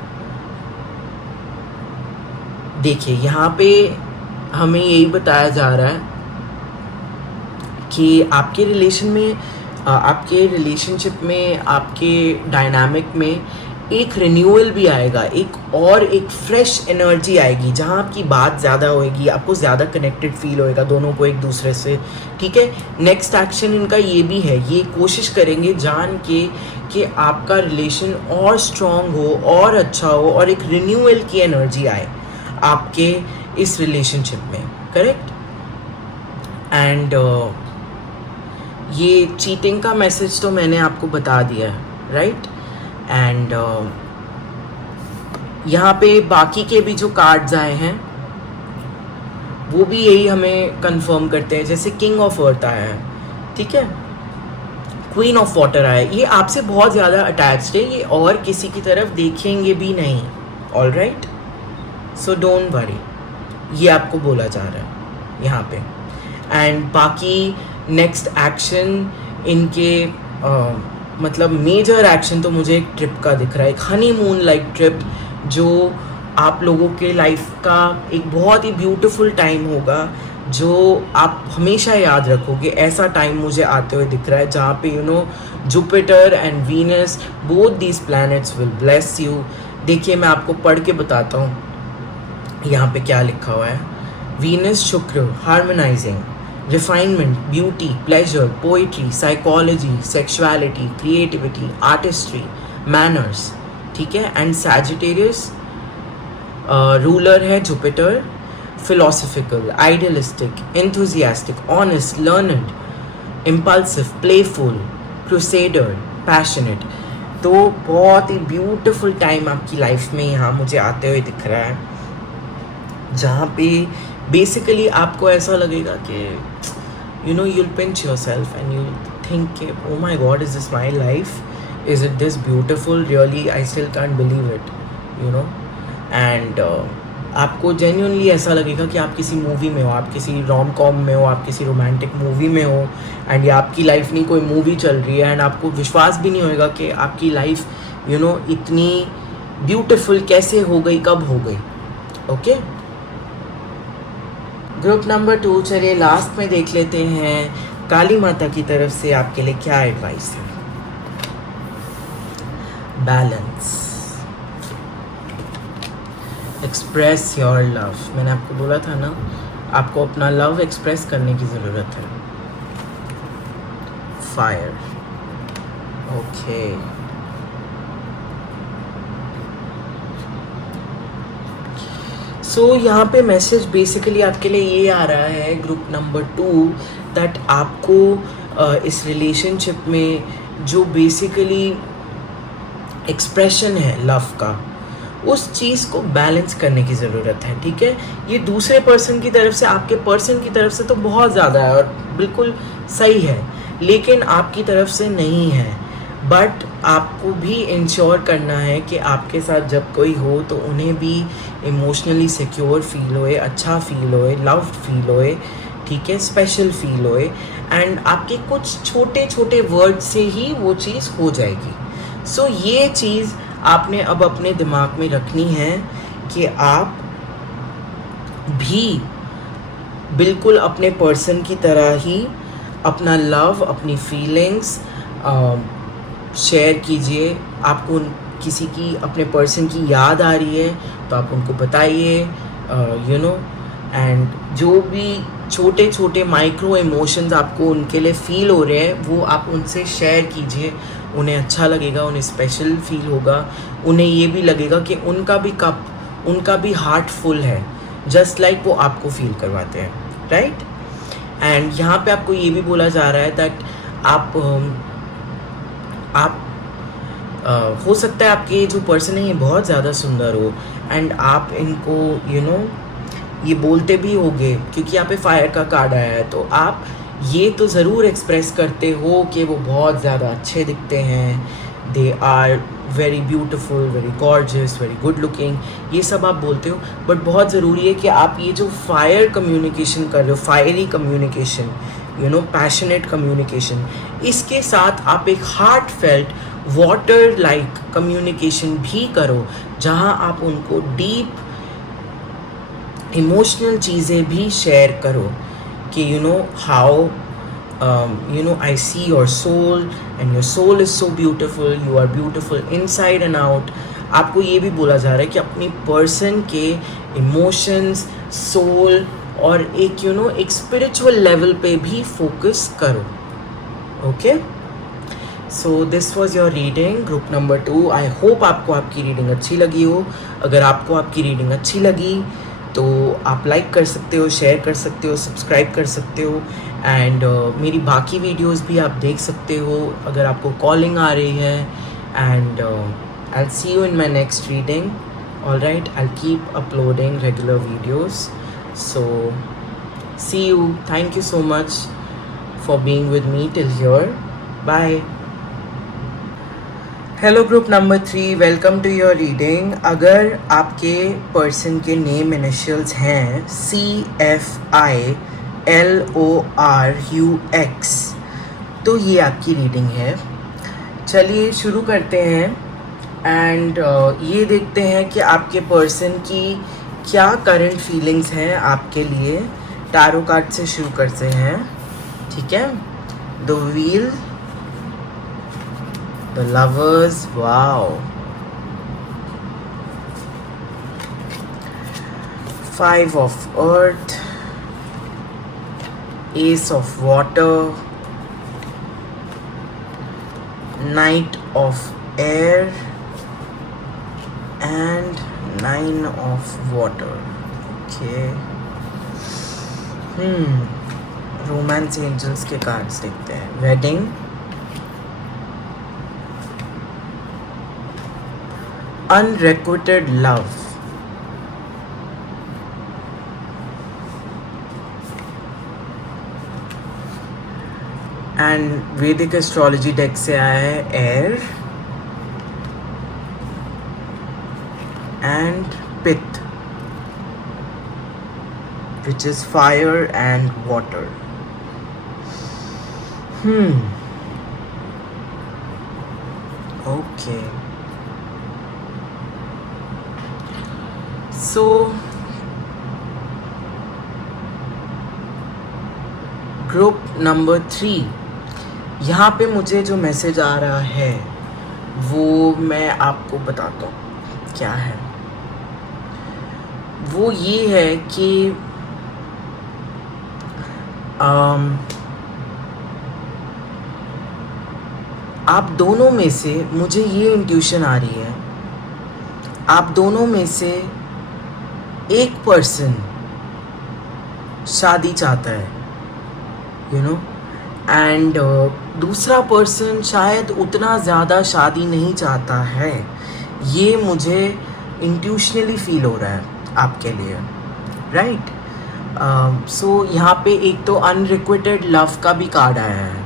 देखिए यहाँ पे हमें यही बताया जा रहा है कि आपके रिलेशन में, आपके रिलेशनशिप में, आपके डायनामिक में एक रिन्यूअल भी आएगा, एक फ्रेश एनर्जी आएगी जहाँ आपकी बात ज़्यादा होएगी, आपको ज़्यादा कनेक्टेड फील होएगा दोनों को एक दूसरे से, ठीक है। नेक्स्ट एक्शन इनका ये भी है, ये कोशिश करेंगे जान के कि आपका रिलेशन और स्ट्रॉन्ग हो और अच्छा हो और एक रिन्यूअल की एनर्जी आए आपके इस रिलेशनशिप में, करेक्ट। एंड ये चीटिंग का मैसेज तो मैंने आपको बता दिया है, राइट। एंड यहाँ पे बाकी के भी जो कार्ड्स आए हैं वो भी यही हमें कंफर्म करते हैं, जैसे किंग ऑफ अर्थ आया है, ठीक है, क्वीन ऑफ वाटर आया है, ये आपसे बहुत ज़्यादा अटैच्ड है, ये और किसी की तरफ देखेंगे भी नहीं, all right, so don't worry, ये आपको बोला जा रहा है यहाँ पे। एंड बाकी नेक्स्ट एक्शन इनके मतलब मेजर एक्शन तो मुझे एक ट्रिप का दिख रहा है, एक हनीमून लाइक ट्रिप, जो आप लोगों के लाइफ का एक बहुत ही ब्यूटीफुल टाइम होगा, जो आप हमेशा याद रखोगे। ऐसा टाइम मुझे आते हुए दिख रहा है जहाँ पे you know Jupiter and Venus, both these planets will bless you. देखिए मैं आपको पढ़ के बताता हूँ यहाँ पे क्या लिखा हुआ है। वीनस शुक्र, harmonising, refinement, beauty, pleasure, poetry, psychology, sexuality, creativity, artistry, manners, ठीक है। एंड सैजिटेरियस रूलर है Jupiter, philosophical, idealistic, enthusiastic, honest, learned, impulsive, playful, crusader, passionate। तो बहुत ही ब्यूटीफुल टाइम आपकी लाइफ में यहाँ मुझे आते हुए दिख रहा है, जहाँ पे बेसिकली आपको ऐसा लगेगा कि you know you'll pinch yourself and you think कि oh my God, is this my life, is it this beautiful, really I still can't believe it, you know. And आपको जेन्युइनली ऐसा लगेगा कि आप किसी मूवी में हो, आप किसी रोम कॉम में हो, आप किसी रोमांटिक मूवी में हो, एंड ये आपकी लाइफ नहीं कोई मूवी चल रही है, एंड आपको विश्वास भी नहीं होएगा कि आपकी लाइफ यू नो इतनी ब्यूटिफुल कैसे हो गई, कब हो गई, ओके। ग्रुप नंबर 2, चलिए लास्ट में देख लेते हैं काली माता की तरफ से आपके लिए क्या एडवाइस है। Balance, express your love. मैंने आपको बोला था ना, आपको अपना लव एक्सप्रेस करने की ज़रूरत है। Fire, okay. सो यहाँ पे मैसेज बेसिकली आपके लिए ये आ रहा है ग्रुप नंबर 2 दैट आपको इस रिलेशनशिप में जो बेसिकली एक्सप्रेशन है लव का, उस चीज़ को बैलेंस करने की ज़रूरत है, ठीक है। ये दूसरे पर्सन की तरफ से, आपके पर्सन की तरफ से तो बहुत ज़्यादा है और बिल्कुल सही है, लेकिन आपकी तरफ से नहीं है। बट आपको भी इंश्योर करना है कि आपके साथ जब कोई हो तो उन्हें भी इमोशनली सिक्योर फील होए, अच्छा फील होए, लव्ड फील होए, ठीक है, स्पेशल फील होए। एंड आपके कुछ छोटे छोटे वर्ड से ही वो चीज़ हो जाएगी। सो ये चीज़ आपने अब अपने दिमाग में रखनी है कि आप भी बिल्कुल अपने पर्सन की तरह ही अपना लव, अपनी फीलिंग्स शेयर कीजिए। आपको किसी की, अपने पर्सन की याद आ रही है तो आप उनको बताइए, यू नो। एंड जो भी छोटे छोटे माइक्रो इमोशंस आपको उनके लिए फील हो रहे हैं वो आप उनसे शेयर कीजिए। उन्हें अच्छा लगेगा, उन्हें स्पेशल फील होगा, उन्हें ये भी लगेगा कि उनका भी कप, उनका भी हार्ट फुल है, जस्ट लाइक वो आपको फील करवाते हैं, राइट। एंड यहाँ पे आपको ये भी बोला जा रहा है दैट आप हो सकता है आपके जो पर्सन है ये बहुत ज़्यादा सुंदर हो, एंड आप इनको ये बोलते भी होगे, क्योंकि यहाँ पे फायर का कार्ड आया है, तो आप ये तो ज़रूर एक्सप्रेस करते हो कि वो बहुत ज़्यादा अच्छे दिखते हैं, they are very beautiful, very gorgeous, very good looking, ये सब आप बोलते हो। बट बहुत ज़रूरी है कि आप ये जो फायर कम्युनिकेशन कर रहे हो, फायरी कम्युनिकेशन, पैशनेट कम्युनिकेशन, इसके साथ आप एक heart felt water like communication भी करो, जहाँ आप उनको डीप इमोशनल चीज़ें भी शेयर करो कि how I see your soul and your soul is so beautiful, you are beautiful inside and out। आपको ये भी बोला जा रहा है कि अपनी पर्सन के इमोशंस, सोल और एक एक स्पिरिचुअल लेवल पे भी फोकस करो। Okay, so this was your reading group number 2। I hope आपको आपकी रीडिंग अच्छी लगी हो। अगर आपको आपकी रीडिंग अच्छी लगी तो आप लाइक कर सकते हो, शेयर कर सकते हो, सब्सक्राइब कर सकते हो, एंड मेरी बाकी वीडियोस भी आप देख सकते हो अगर आपको कॉलिंग आ रही है। And I will see you in my next reading. Alright, I will keep uploading regular videos. So see you, thank you so much for being with me till here. Bye. Hello group number 3, welcome to your reading. अगर आपके person के name initials हैं CFILORUX तो ये आपकी reading है। चलिए शुरू करते हैं एंड ये देखते हैं कि आपके पर्सन की क्या करंट फीलिंग्स हैं आपके लिए। टैरो कार्ड से शुरू करते हैं, ठीक है। The wheel, the lovers, wow, 5 of earth, ace of water, knight of air and 9 of water। okay, romance angels के कार्ड्स देखते हैं। Wedding, unrequited love, and Vedic astrology deck से आया है air and pitta, which is fire and water। okay, so group number 3, यहाँ पे मुझे जो मैसेज आ रहा है वो मैं आपको बताता हूँ क्या है। वो ये है कि आप दोनों में से, मुझे ये इंट्यूशन आ रही है, आप दोनों में से एक पर्सन शादी चाहता है, एंड दूसरा पर्सन शायद उतना ज़्यादा शादी नहीं चाहता है, ये मुझे इंट्यूशनली फील हो रहा है आपके लिए, राइट। सो यहाँ पे एक तो अनरिक्वेटेड लव का भी कार्ड आया है,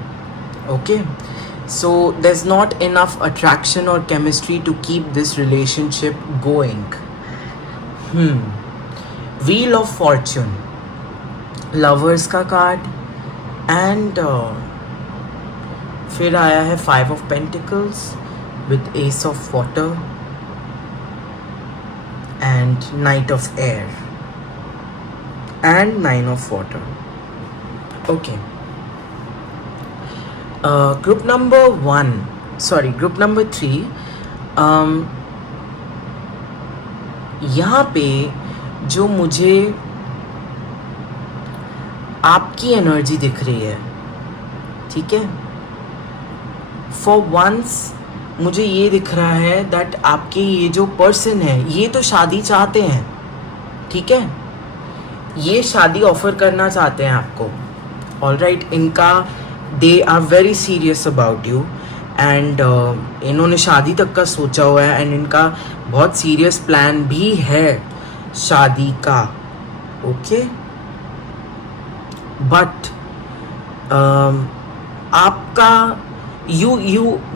okay. So there is not enough attraction और chemistry to keep this relationship going. Wheel of fortune, lovers का कार्ड, एंड फिर आया है 5 of pentacles with ace of water and knight of air and 9 of water, okay. Group number 3, यहाँ पे जो मुझे आपकी एनर्जी दिख रही है, ठीक है, फॉर वंस मुझे ये दिख रहा है दैट आपके ये जो पर्सन है ये तो शादी चाहते हैं, ठीक है, ये शादी ऑफर करना चाहते हैं आपको, ऑलराइट। इनका they are very serious about you and इन्होंने शादी तक का सोचा हुआ है एंड इनका बहुत सीरियस प्लान भी है शादी का, ओके। बट आपका you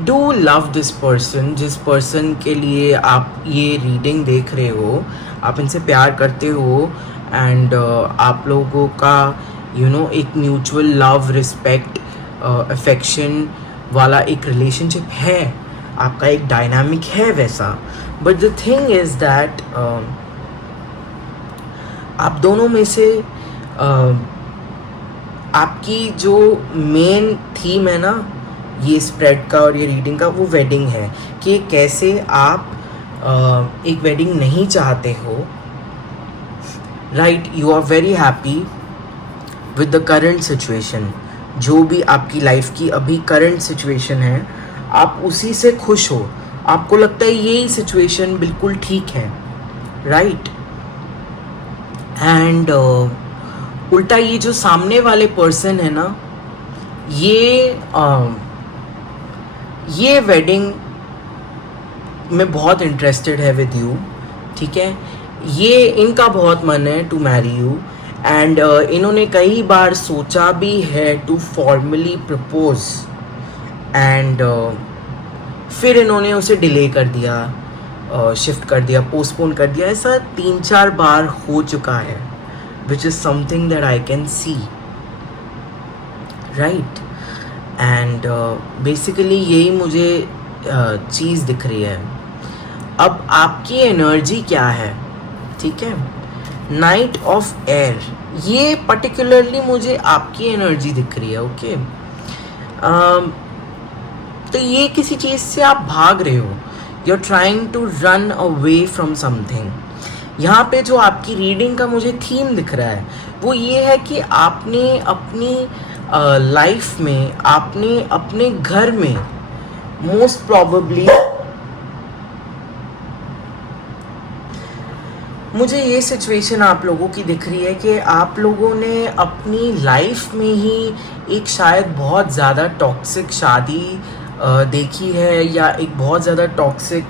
do love this person, जिस पर्सन के लिए आप ये रीडिंग देख रहे हो, आप इनसे प्यार करते हो एंड आप लोगों का एक म्यूचुअल लव, रिस्पेक्ट, अफेक्शन वाला एक रिलेशनशिप है, आपका एक डायनामिक है वैसा। But the thing is that आप दोनों में से आपकी जो मेन थीम है ना ये स्प्रेड का और ये रीडिंग का, वो वेडिंग है, कि कैसे आप एक वेडिंग नहीं चाहते हो, right. You are very happy with the current situation, जो भी आपकी लाइफ की अभी करंट सिचुएशन है आप उसी से खुश हो, आपको लगता है यही सिचुएशन बिल्कुल ठीक है, राइट। एंड उल्टा ये जो सामने वाले पर्सन है ना, ये वेडिंग में बहुत इंटरेस्टेड है विद यू, ठीक है, ये इनका बहुत मन है टू मैरी यू एंड इन्होंने कई बार सोचा भी है टू फॉर्मली प्रपोज एंड फिर इन्होंने उसे डिले कर दिया, शिफ्ट कर दिया, पोस्टपोन कर दिया, ऐसा 3-4 बार हो चुका है, which is something that I can C, right. And basically यही मुझे चीज़ दिख रही है। अब आपकी एनर्जी क्या है, ठीक है, नाइट ऑफ एयर, ये पर्टिकुलरली मुझे आपकी एनर्जी दिख रही है, ओके। तो ये किसी चीज़ से आप भाग रहे हो, you are trying to run away from something. यहाँ पे जो आपकी रीडिंग का मुझे थीम दिख रहा है वो ये है कि आपने अपनी लाइफ में, आपने अपने घर में मोस्ट प्रॉबेबली, मुझे ये सिचुएशन आप लोगों की दिख रही है कि आप लोगों ने अपनी लाइफ में ही एक शायद बहुत ज़्यादा टॉक्सिक शादी देखी है, या एक बहुत ज़्यादा टॉक्सिक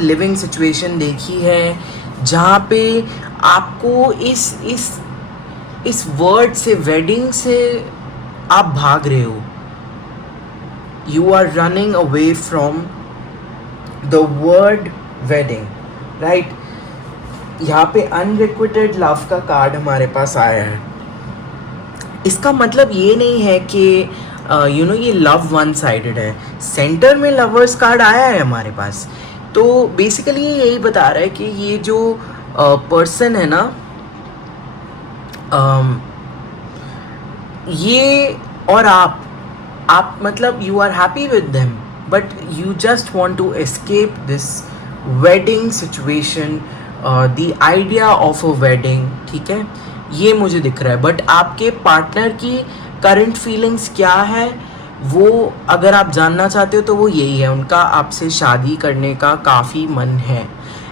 लिविंग सिचुएशन देखी है, जहाँ पे आपको इस वर्ड से, वेडिंग से आप भाग रहे हो, you are running away from the word wedding, right. यहाँ पे अनरिक्वेटेड लव का कार्ड हमारे पास आया है। इसका मतलब ये नहीं है कि ये लव वन साइडेड है, सेंटर में लवर्स कार्ड आया है हमारे पास, तो बेसिकली यही बता रहा है कि ये जो पर्सन है ना, ये और आप मतलब you are happy with them but you just want to escape this wedding situation, the idea of a wedding, ठीक है, ये मुझे दिख रहा है। बट आपके पार्टनर की करंट फीलिंग्स क्या है वो अगर आप जानना चाहते हो तो वो यही है, उनका आपसे शादी करने का काफ़ी मन है।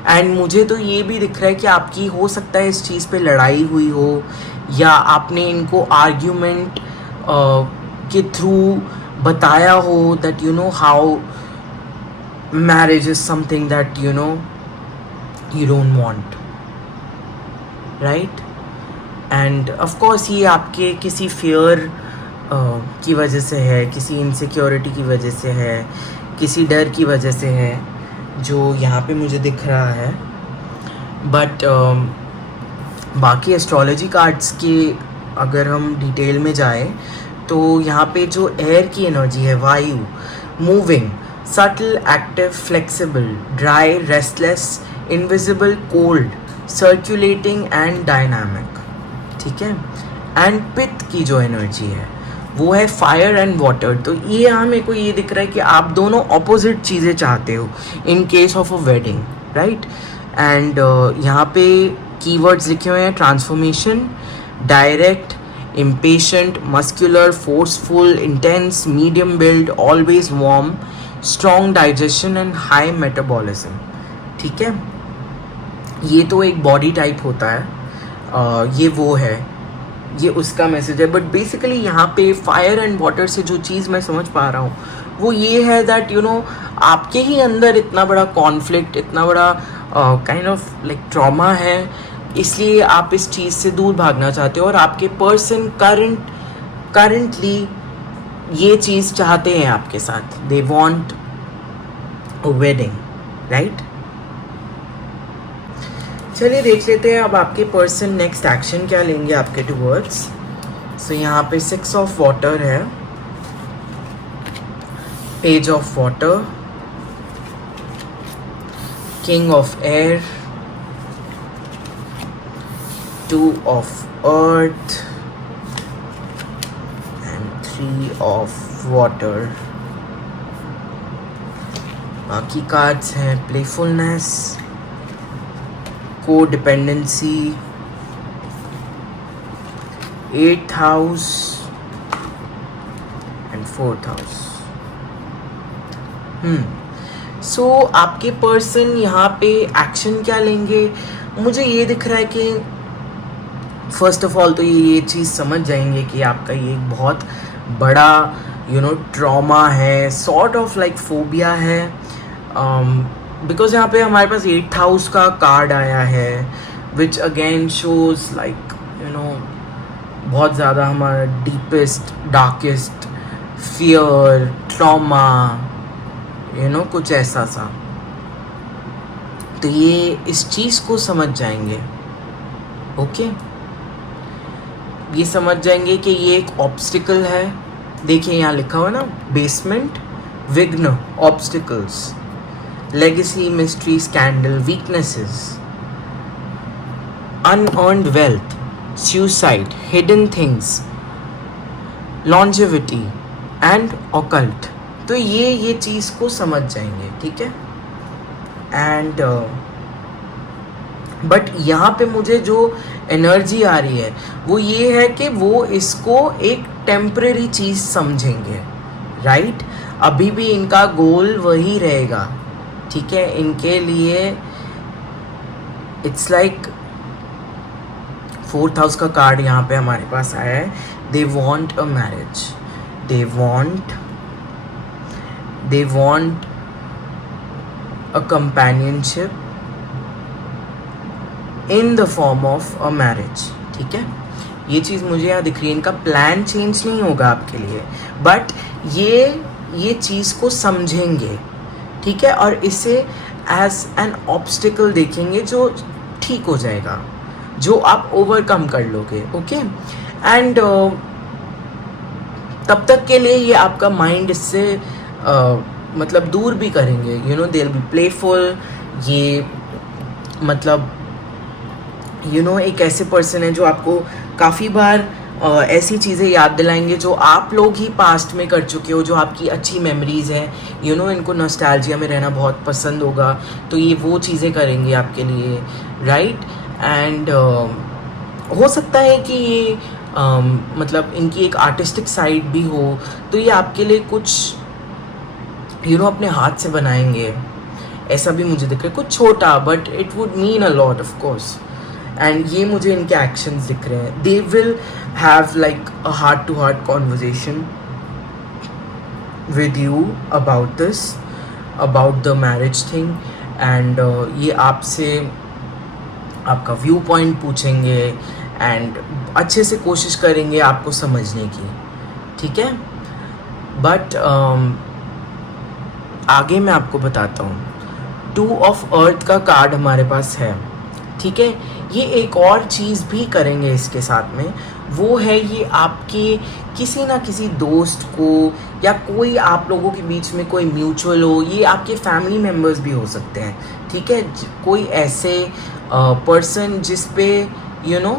एंड मुझे तो ये भी दिख रहा है कि आपकी हो सकता है इस चीज़ पे लड़ाई हुई हो, या आपने इनको आर्ग्यूमेंट आपके थ्रू बताया हो that you know how marriage is something that you know you don't want, right? End of course ये आपके किसी फियर की वजह से है, किसी इनसिक्योरिटी की वजह से है, किसी डर की वजह से है, जो यहाँ पे मुझे दिख रहा है. बट बाकी एस्ट्रोलॉजी कार्ड्स के अगर हम डिटेल में जाएं तो यहाँ पे जो एयर की एनर्जी है, वायु, moving, subtle, active, flexible, dry, restless, invisible, cold, circulating and dynamic. ठीक है. एंड पित्त की जो एनर्जी है वो है फायर एंड वाटर. तो ये यहाँ मेरे को ये दिख रहा है कि आप दोनों ऑपोजिट चीज़ें चाहते हो in case of a wedding, right? And यहाँ पे कीवर्ड्स लिखे हुए हैं: transformation, direct, impatient, muscular, forceful, intense, medium build, always warm, strong digestion and high metabolism. ठीक है. ये तो एक बॉडी टाइप होता है, ये वो है, ये उसका मैसेज है. बट बेसिकली यहाँ पे फायर एंड वाटर से जो चीज़ मैं समझ पा रहा हूँ वो ये है दैट यू नो आपके ही अंदर इतना बड़ा कॉन्फ्लिक्ट, इतना बड़ा काइंड ऑफ लाइक ट्रॉमा है, इसलिए आप इस चीज़ से दूर भागना चाहते हो. और आपके पर्सन करंटली ये चीज़ चाहते हैं आपके साथ. They want a wedding, right? चलिए देख लेते हैं अब आपके पर्सन नेक्स्ट एक्शन क्या लेंगे आपके टूवर्ड्स. सो यहाँ पे 6 ऑफ वाटर है, page of water, king of air, 2 of earth and 3 of water. बाकी कार्ड्स हैं playfulness, codependency, 8th house and 4th house. सो आपके पर्सन यहाँ पे एक्शन क्या लेंगे? मुझे ये दिख रहा है कि फर्स्ट ऑफ ऑल तो ये चीज़ समझ जाएंगे कि आपका ये एक बहुत बड़ा यू नो ट्रॉमा है, सॉर्ट ऑफ लाइक फोबिया है. बिकॉज यहाँ पे हमारे पास 8th हाउस का कार्ड आया है which again shows like you know बहुत ज़्यादा हमारा deepest, darkest fear, trauma, you know कुछ ऐसा सा. तो ये इस चीज़ को समझ जाएंगे. ओके ये समझ जाएंगे कि ये एक ऑब्स्टिकल है. देखिए यहाँ लिखा हुआ ना, बेसमेंट, विघ्न, obstacles, legacy, mystery, scandal, weaknesses, unearned wealth, suicide, hidden things, longevity and occult. तो ये चीज़ को समझ जाएंगे. ठीक है. एंड बट यहाँ पे मुझे जो एनर्जी आ रही है वो ये है कि वो इसको एक टेम्परेरी चीज़ समझेंगे, राइट? अभी भी इनका गोल वही रहेगा. ठीक है. इनके लिए इट्स लाइक 4th हाउस का कार्ड यहाँ पे हमारे पास आया है. They want a marriage, they want a companionship in the form of a marriage. ठीक है. ये चीज़ मुझे यहाँ दिख रही है. इनका प्लान चेंज नहीं होगा आपके लिए, बट ये चीज़ को समझेंगे. ठीक है. और इसे एज एन ऑब्स्टिकल देखेंगे जो ठीक हो जाएगा, जो आप ओवरकम कर लोगे. ओके. एंड तब तक के लिए ये आपका माइंड इससे मतलब दूर भी करेंगे. You know they will be playful. ये मतलब यू नो एक ऐसे पर्सन है जो आपको काफ़ी बार ऐसी चीज़ें याद दिलाएंगे जो आप लोग ही पास्ट में कर चुके हो, जो आपकी अच्छी मेमोरीज़ हैं. यू नो इनको नॉस्टैल्जिया में रहना बहुत पसंद होगा, तो ये वो चीज़ें करेंगे आपके लिए, राइट? एंड हो सकता है कि ये मतलब इनकी एक आर्टिस्टिक साइड भी हो, तो ये आपके लिए कुछ यू नो अपने हाथ से बनाएंगे. ऐसा भी मुझे दिख रहा है, कुछ छोटा, but it would mean a lot of course. And ये मुझे इनके एक्शंस दिख रहे हैं. They will have like a heart to heart conversation with you about this, about the marriage thing, and ये आपसे आपका व्यू पॉइंट पूछेंगे एंड अच्छे से कोशिश करेंगे आपको समझने की, ठीक है। बट आगे मैं आपको बताता हूँ, 2 ऑफ अर्थ का कार्ड हमारे पास है, ठीक है। ये एक और चीज़ भी करेंगे इसके साथ में, वो है ये आपके किसी ना किसी दोस्त को या कोई आप लोगों के बीच में कोई म्यूचुअल हो, ये आपके फैमिली मेम्बर्स भी हो सकते हैं, ठीक है। कोई ऐसे पर्सन जिस पे यू नो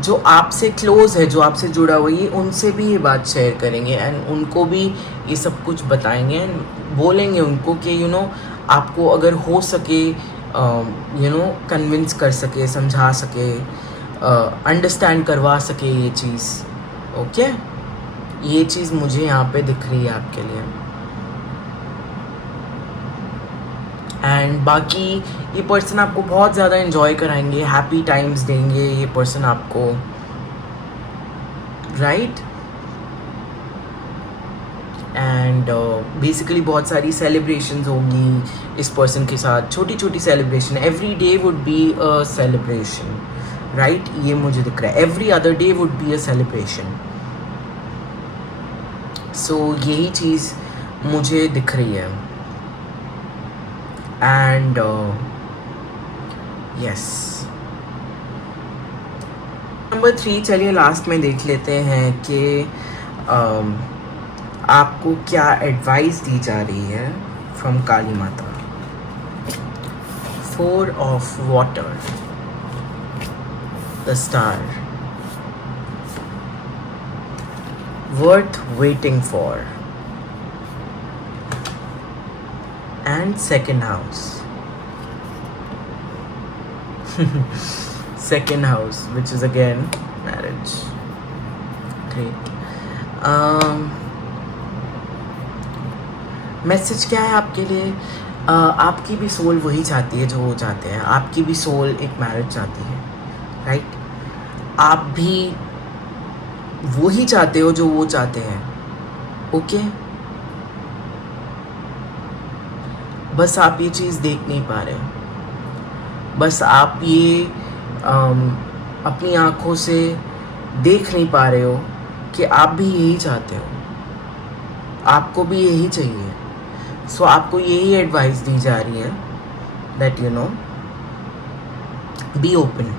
जो आपसे क्लोज है, जो आपसे जुड़ा हुआ है, ये उनसे भी ये बात शेयर करेंगे एंड उनको भी ये सब कुछ बताएंगे एंड बोलेंगे उनको कि आपको अगर हो सके कन्विंस कर सके, समझा सके, अंडरस्टैंड करवा सके ये चीज़, ओके। ये चीज़ मुझे यहाँ पे दिख रही है आपके लिए। एंड बाकी ये पर्सन आपको बहुत ज़्यादा इन्जॉय कराएंगे, हैप्पी टाइम्स देंगे ये पर्सन आपको, राइट। एंड बेसिकली बहुत सारी सेलिब्रेशंस होंगी इस पर्सन के साथ, छोटी छोटी celebration, every day would be a celebration, right. ये मुझे दिख रहा है, every other day would be a celebration. So यही चीज़ मुझे दिख रही है। एंड यस, नंबर 3 चलिए लास्ट में देख लेते हैं कि आपको क्या एडवाइस दी जा रही है फ्रॉम काली माता। 4 of water, the star, worth waiting for, and second house. Second house, which is again marriage. Great. Message क्या है आपके लिए? आपकी भी सोल वही चाहती है जो वो चाहते हैं, आपकी भी सोल एक मैरिज चाहती है, राइट। आप भी वही चाहते हो जो वो चाहते हैं, ओके। बस आप ये चीज़ देख नहीं पा रहे, बस आप ये अपनी आँखों से देख नहीं पा रहे हो कि आप भी यही चाहते हो, आपको भी यही चाहिए। सो आपको यही एडवाइस दी जा रही है that be open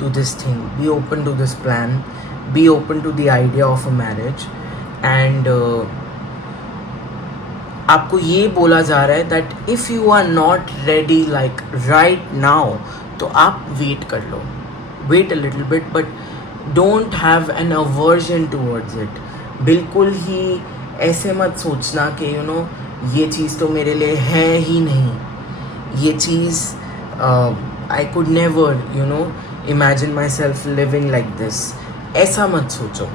to this thing, be open to this plan, be open to the idea of a marriage. And आपको ये बोला जा रहा है that if you are not ready like right now, तो आप वेट कर लो, wait a little bit, but don't have an aversion towards it. बिल्कुल ही ऐसे मत सोचना कि ये चीज़ तो मेरे लिए है ही नहीं, ये चीज़ I could never imagine myself living like this, ऐसा मत सोचो।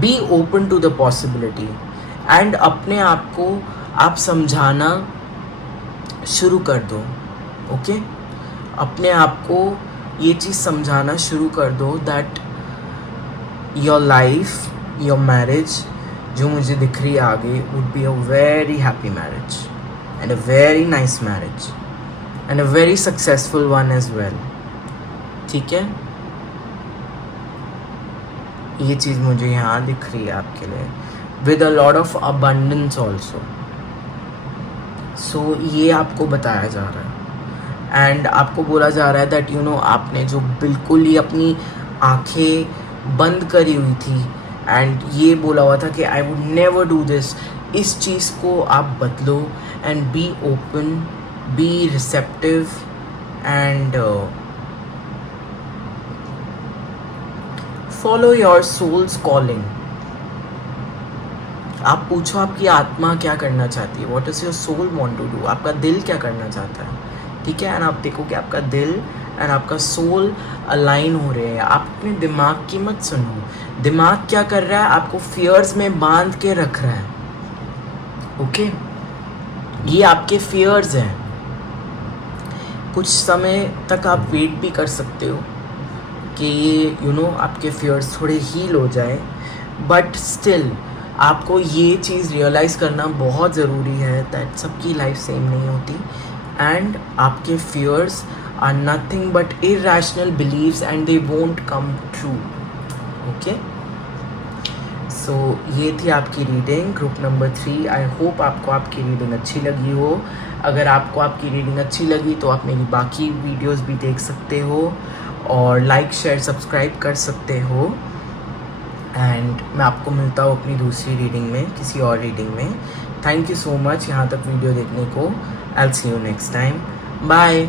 Be open to the possibility and अपने आप को आप समझाना शुरू कर दो, ओके। अपने आप को ये चीज़ समझाना शुरू कर दो that your life, your marriage जो मुझे दिख रही है आगे, would be a very happy marriage and a very nice marriage and a very successful one as well, ठीक है। ये चीज़ मुझे यहाँ दिख रही है आपके लिए, with a lot of abundance also. So ये आपको बताया जा रहा है एंड आपको बोला जा रहा है दैट आपने जो बिल्कुल ही अपनी आंखें बंद करी हुई थी एंड ये बोला हुआ था कि I would never do this, इस चीज़ को आप बदलो and be open, be receptive and follow your soul's calling. आप पूछो आपकी आत्मा क्या करना चाहती है, what is your soul want to do, आपका दिल क्या करना चाहता है, ठीक है। एंड आप देखो कि आपका दिल एंड आपका सोल अलाइन हो रहे हैं। आप अपने दिमाग की मत सुनो, दिमाग क्या कर रहा है, आपको फियर्स में बांध के रख रहा है, ओके। ये आपके फियर्स हैं। कुछ समय तक आप वेट भी कर सकते हो कि ये आपके फियर्स थोड़े हील हो जाए, बट स्टिल आपको ये चीज़ रियलाइज़ करना बहुत ज़रूरी है दैट सबकी लाइफ सेम नहीं होती, एंड आपके fears are nothing but irrational beliefs and they won't come true. Okay, so ये थी आपकी reading group number 3। I hope आपको आपकी रीडिंग अच्छी लगी हो। अगर आपको आपकी रीडिंग अच्छी लगी तो आप मेरी बाकी वीडियोस भी देख सकते हो और लाइक शेयर सब्सक्राइब कर सकते हो। एंड मैं आपको मिलता हूँ अपनी दूसरी रीडिंग में, किसी और रीडिंग में। थैंक यू सो मच यहाँ तक वीडियो देखने को। I will see you next time. Bye.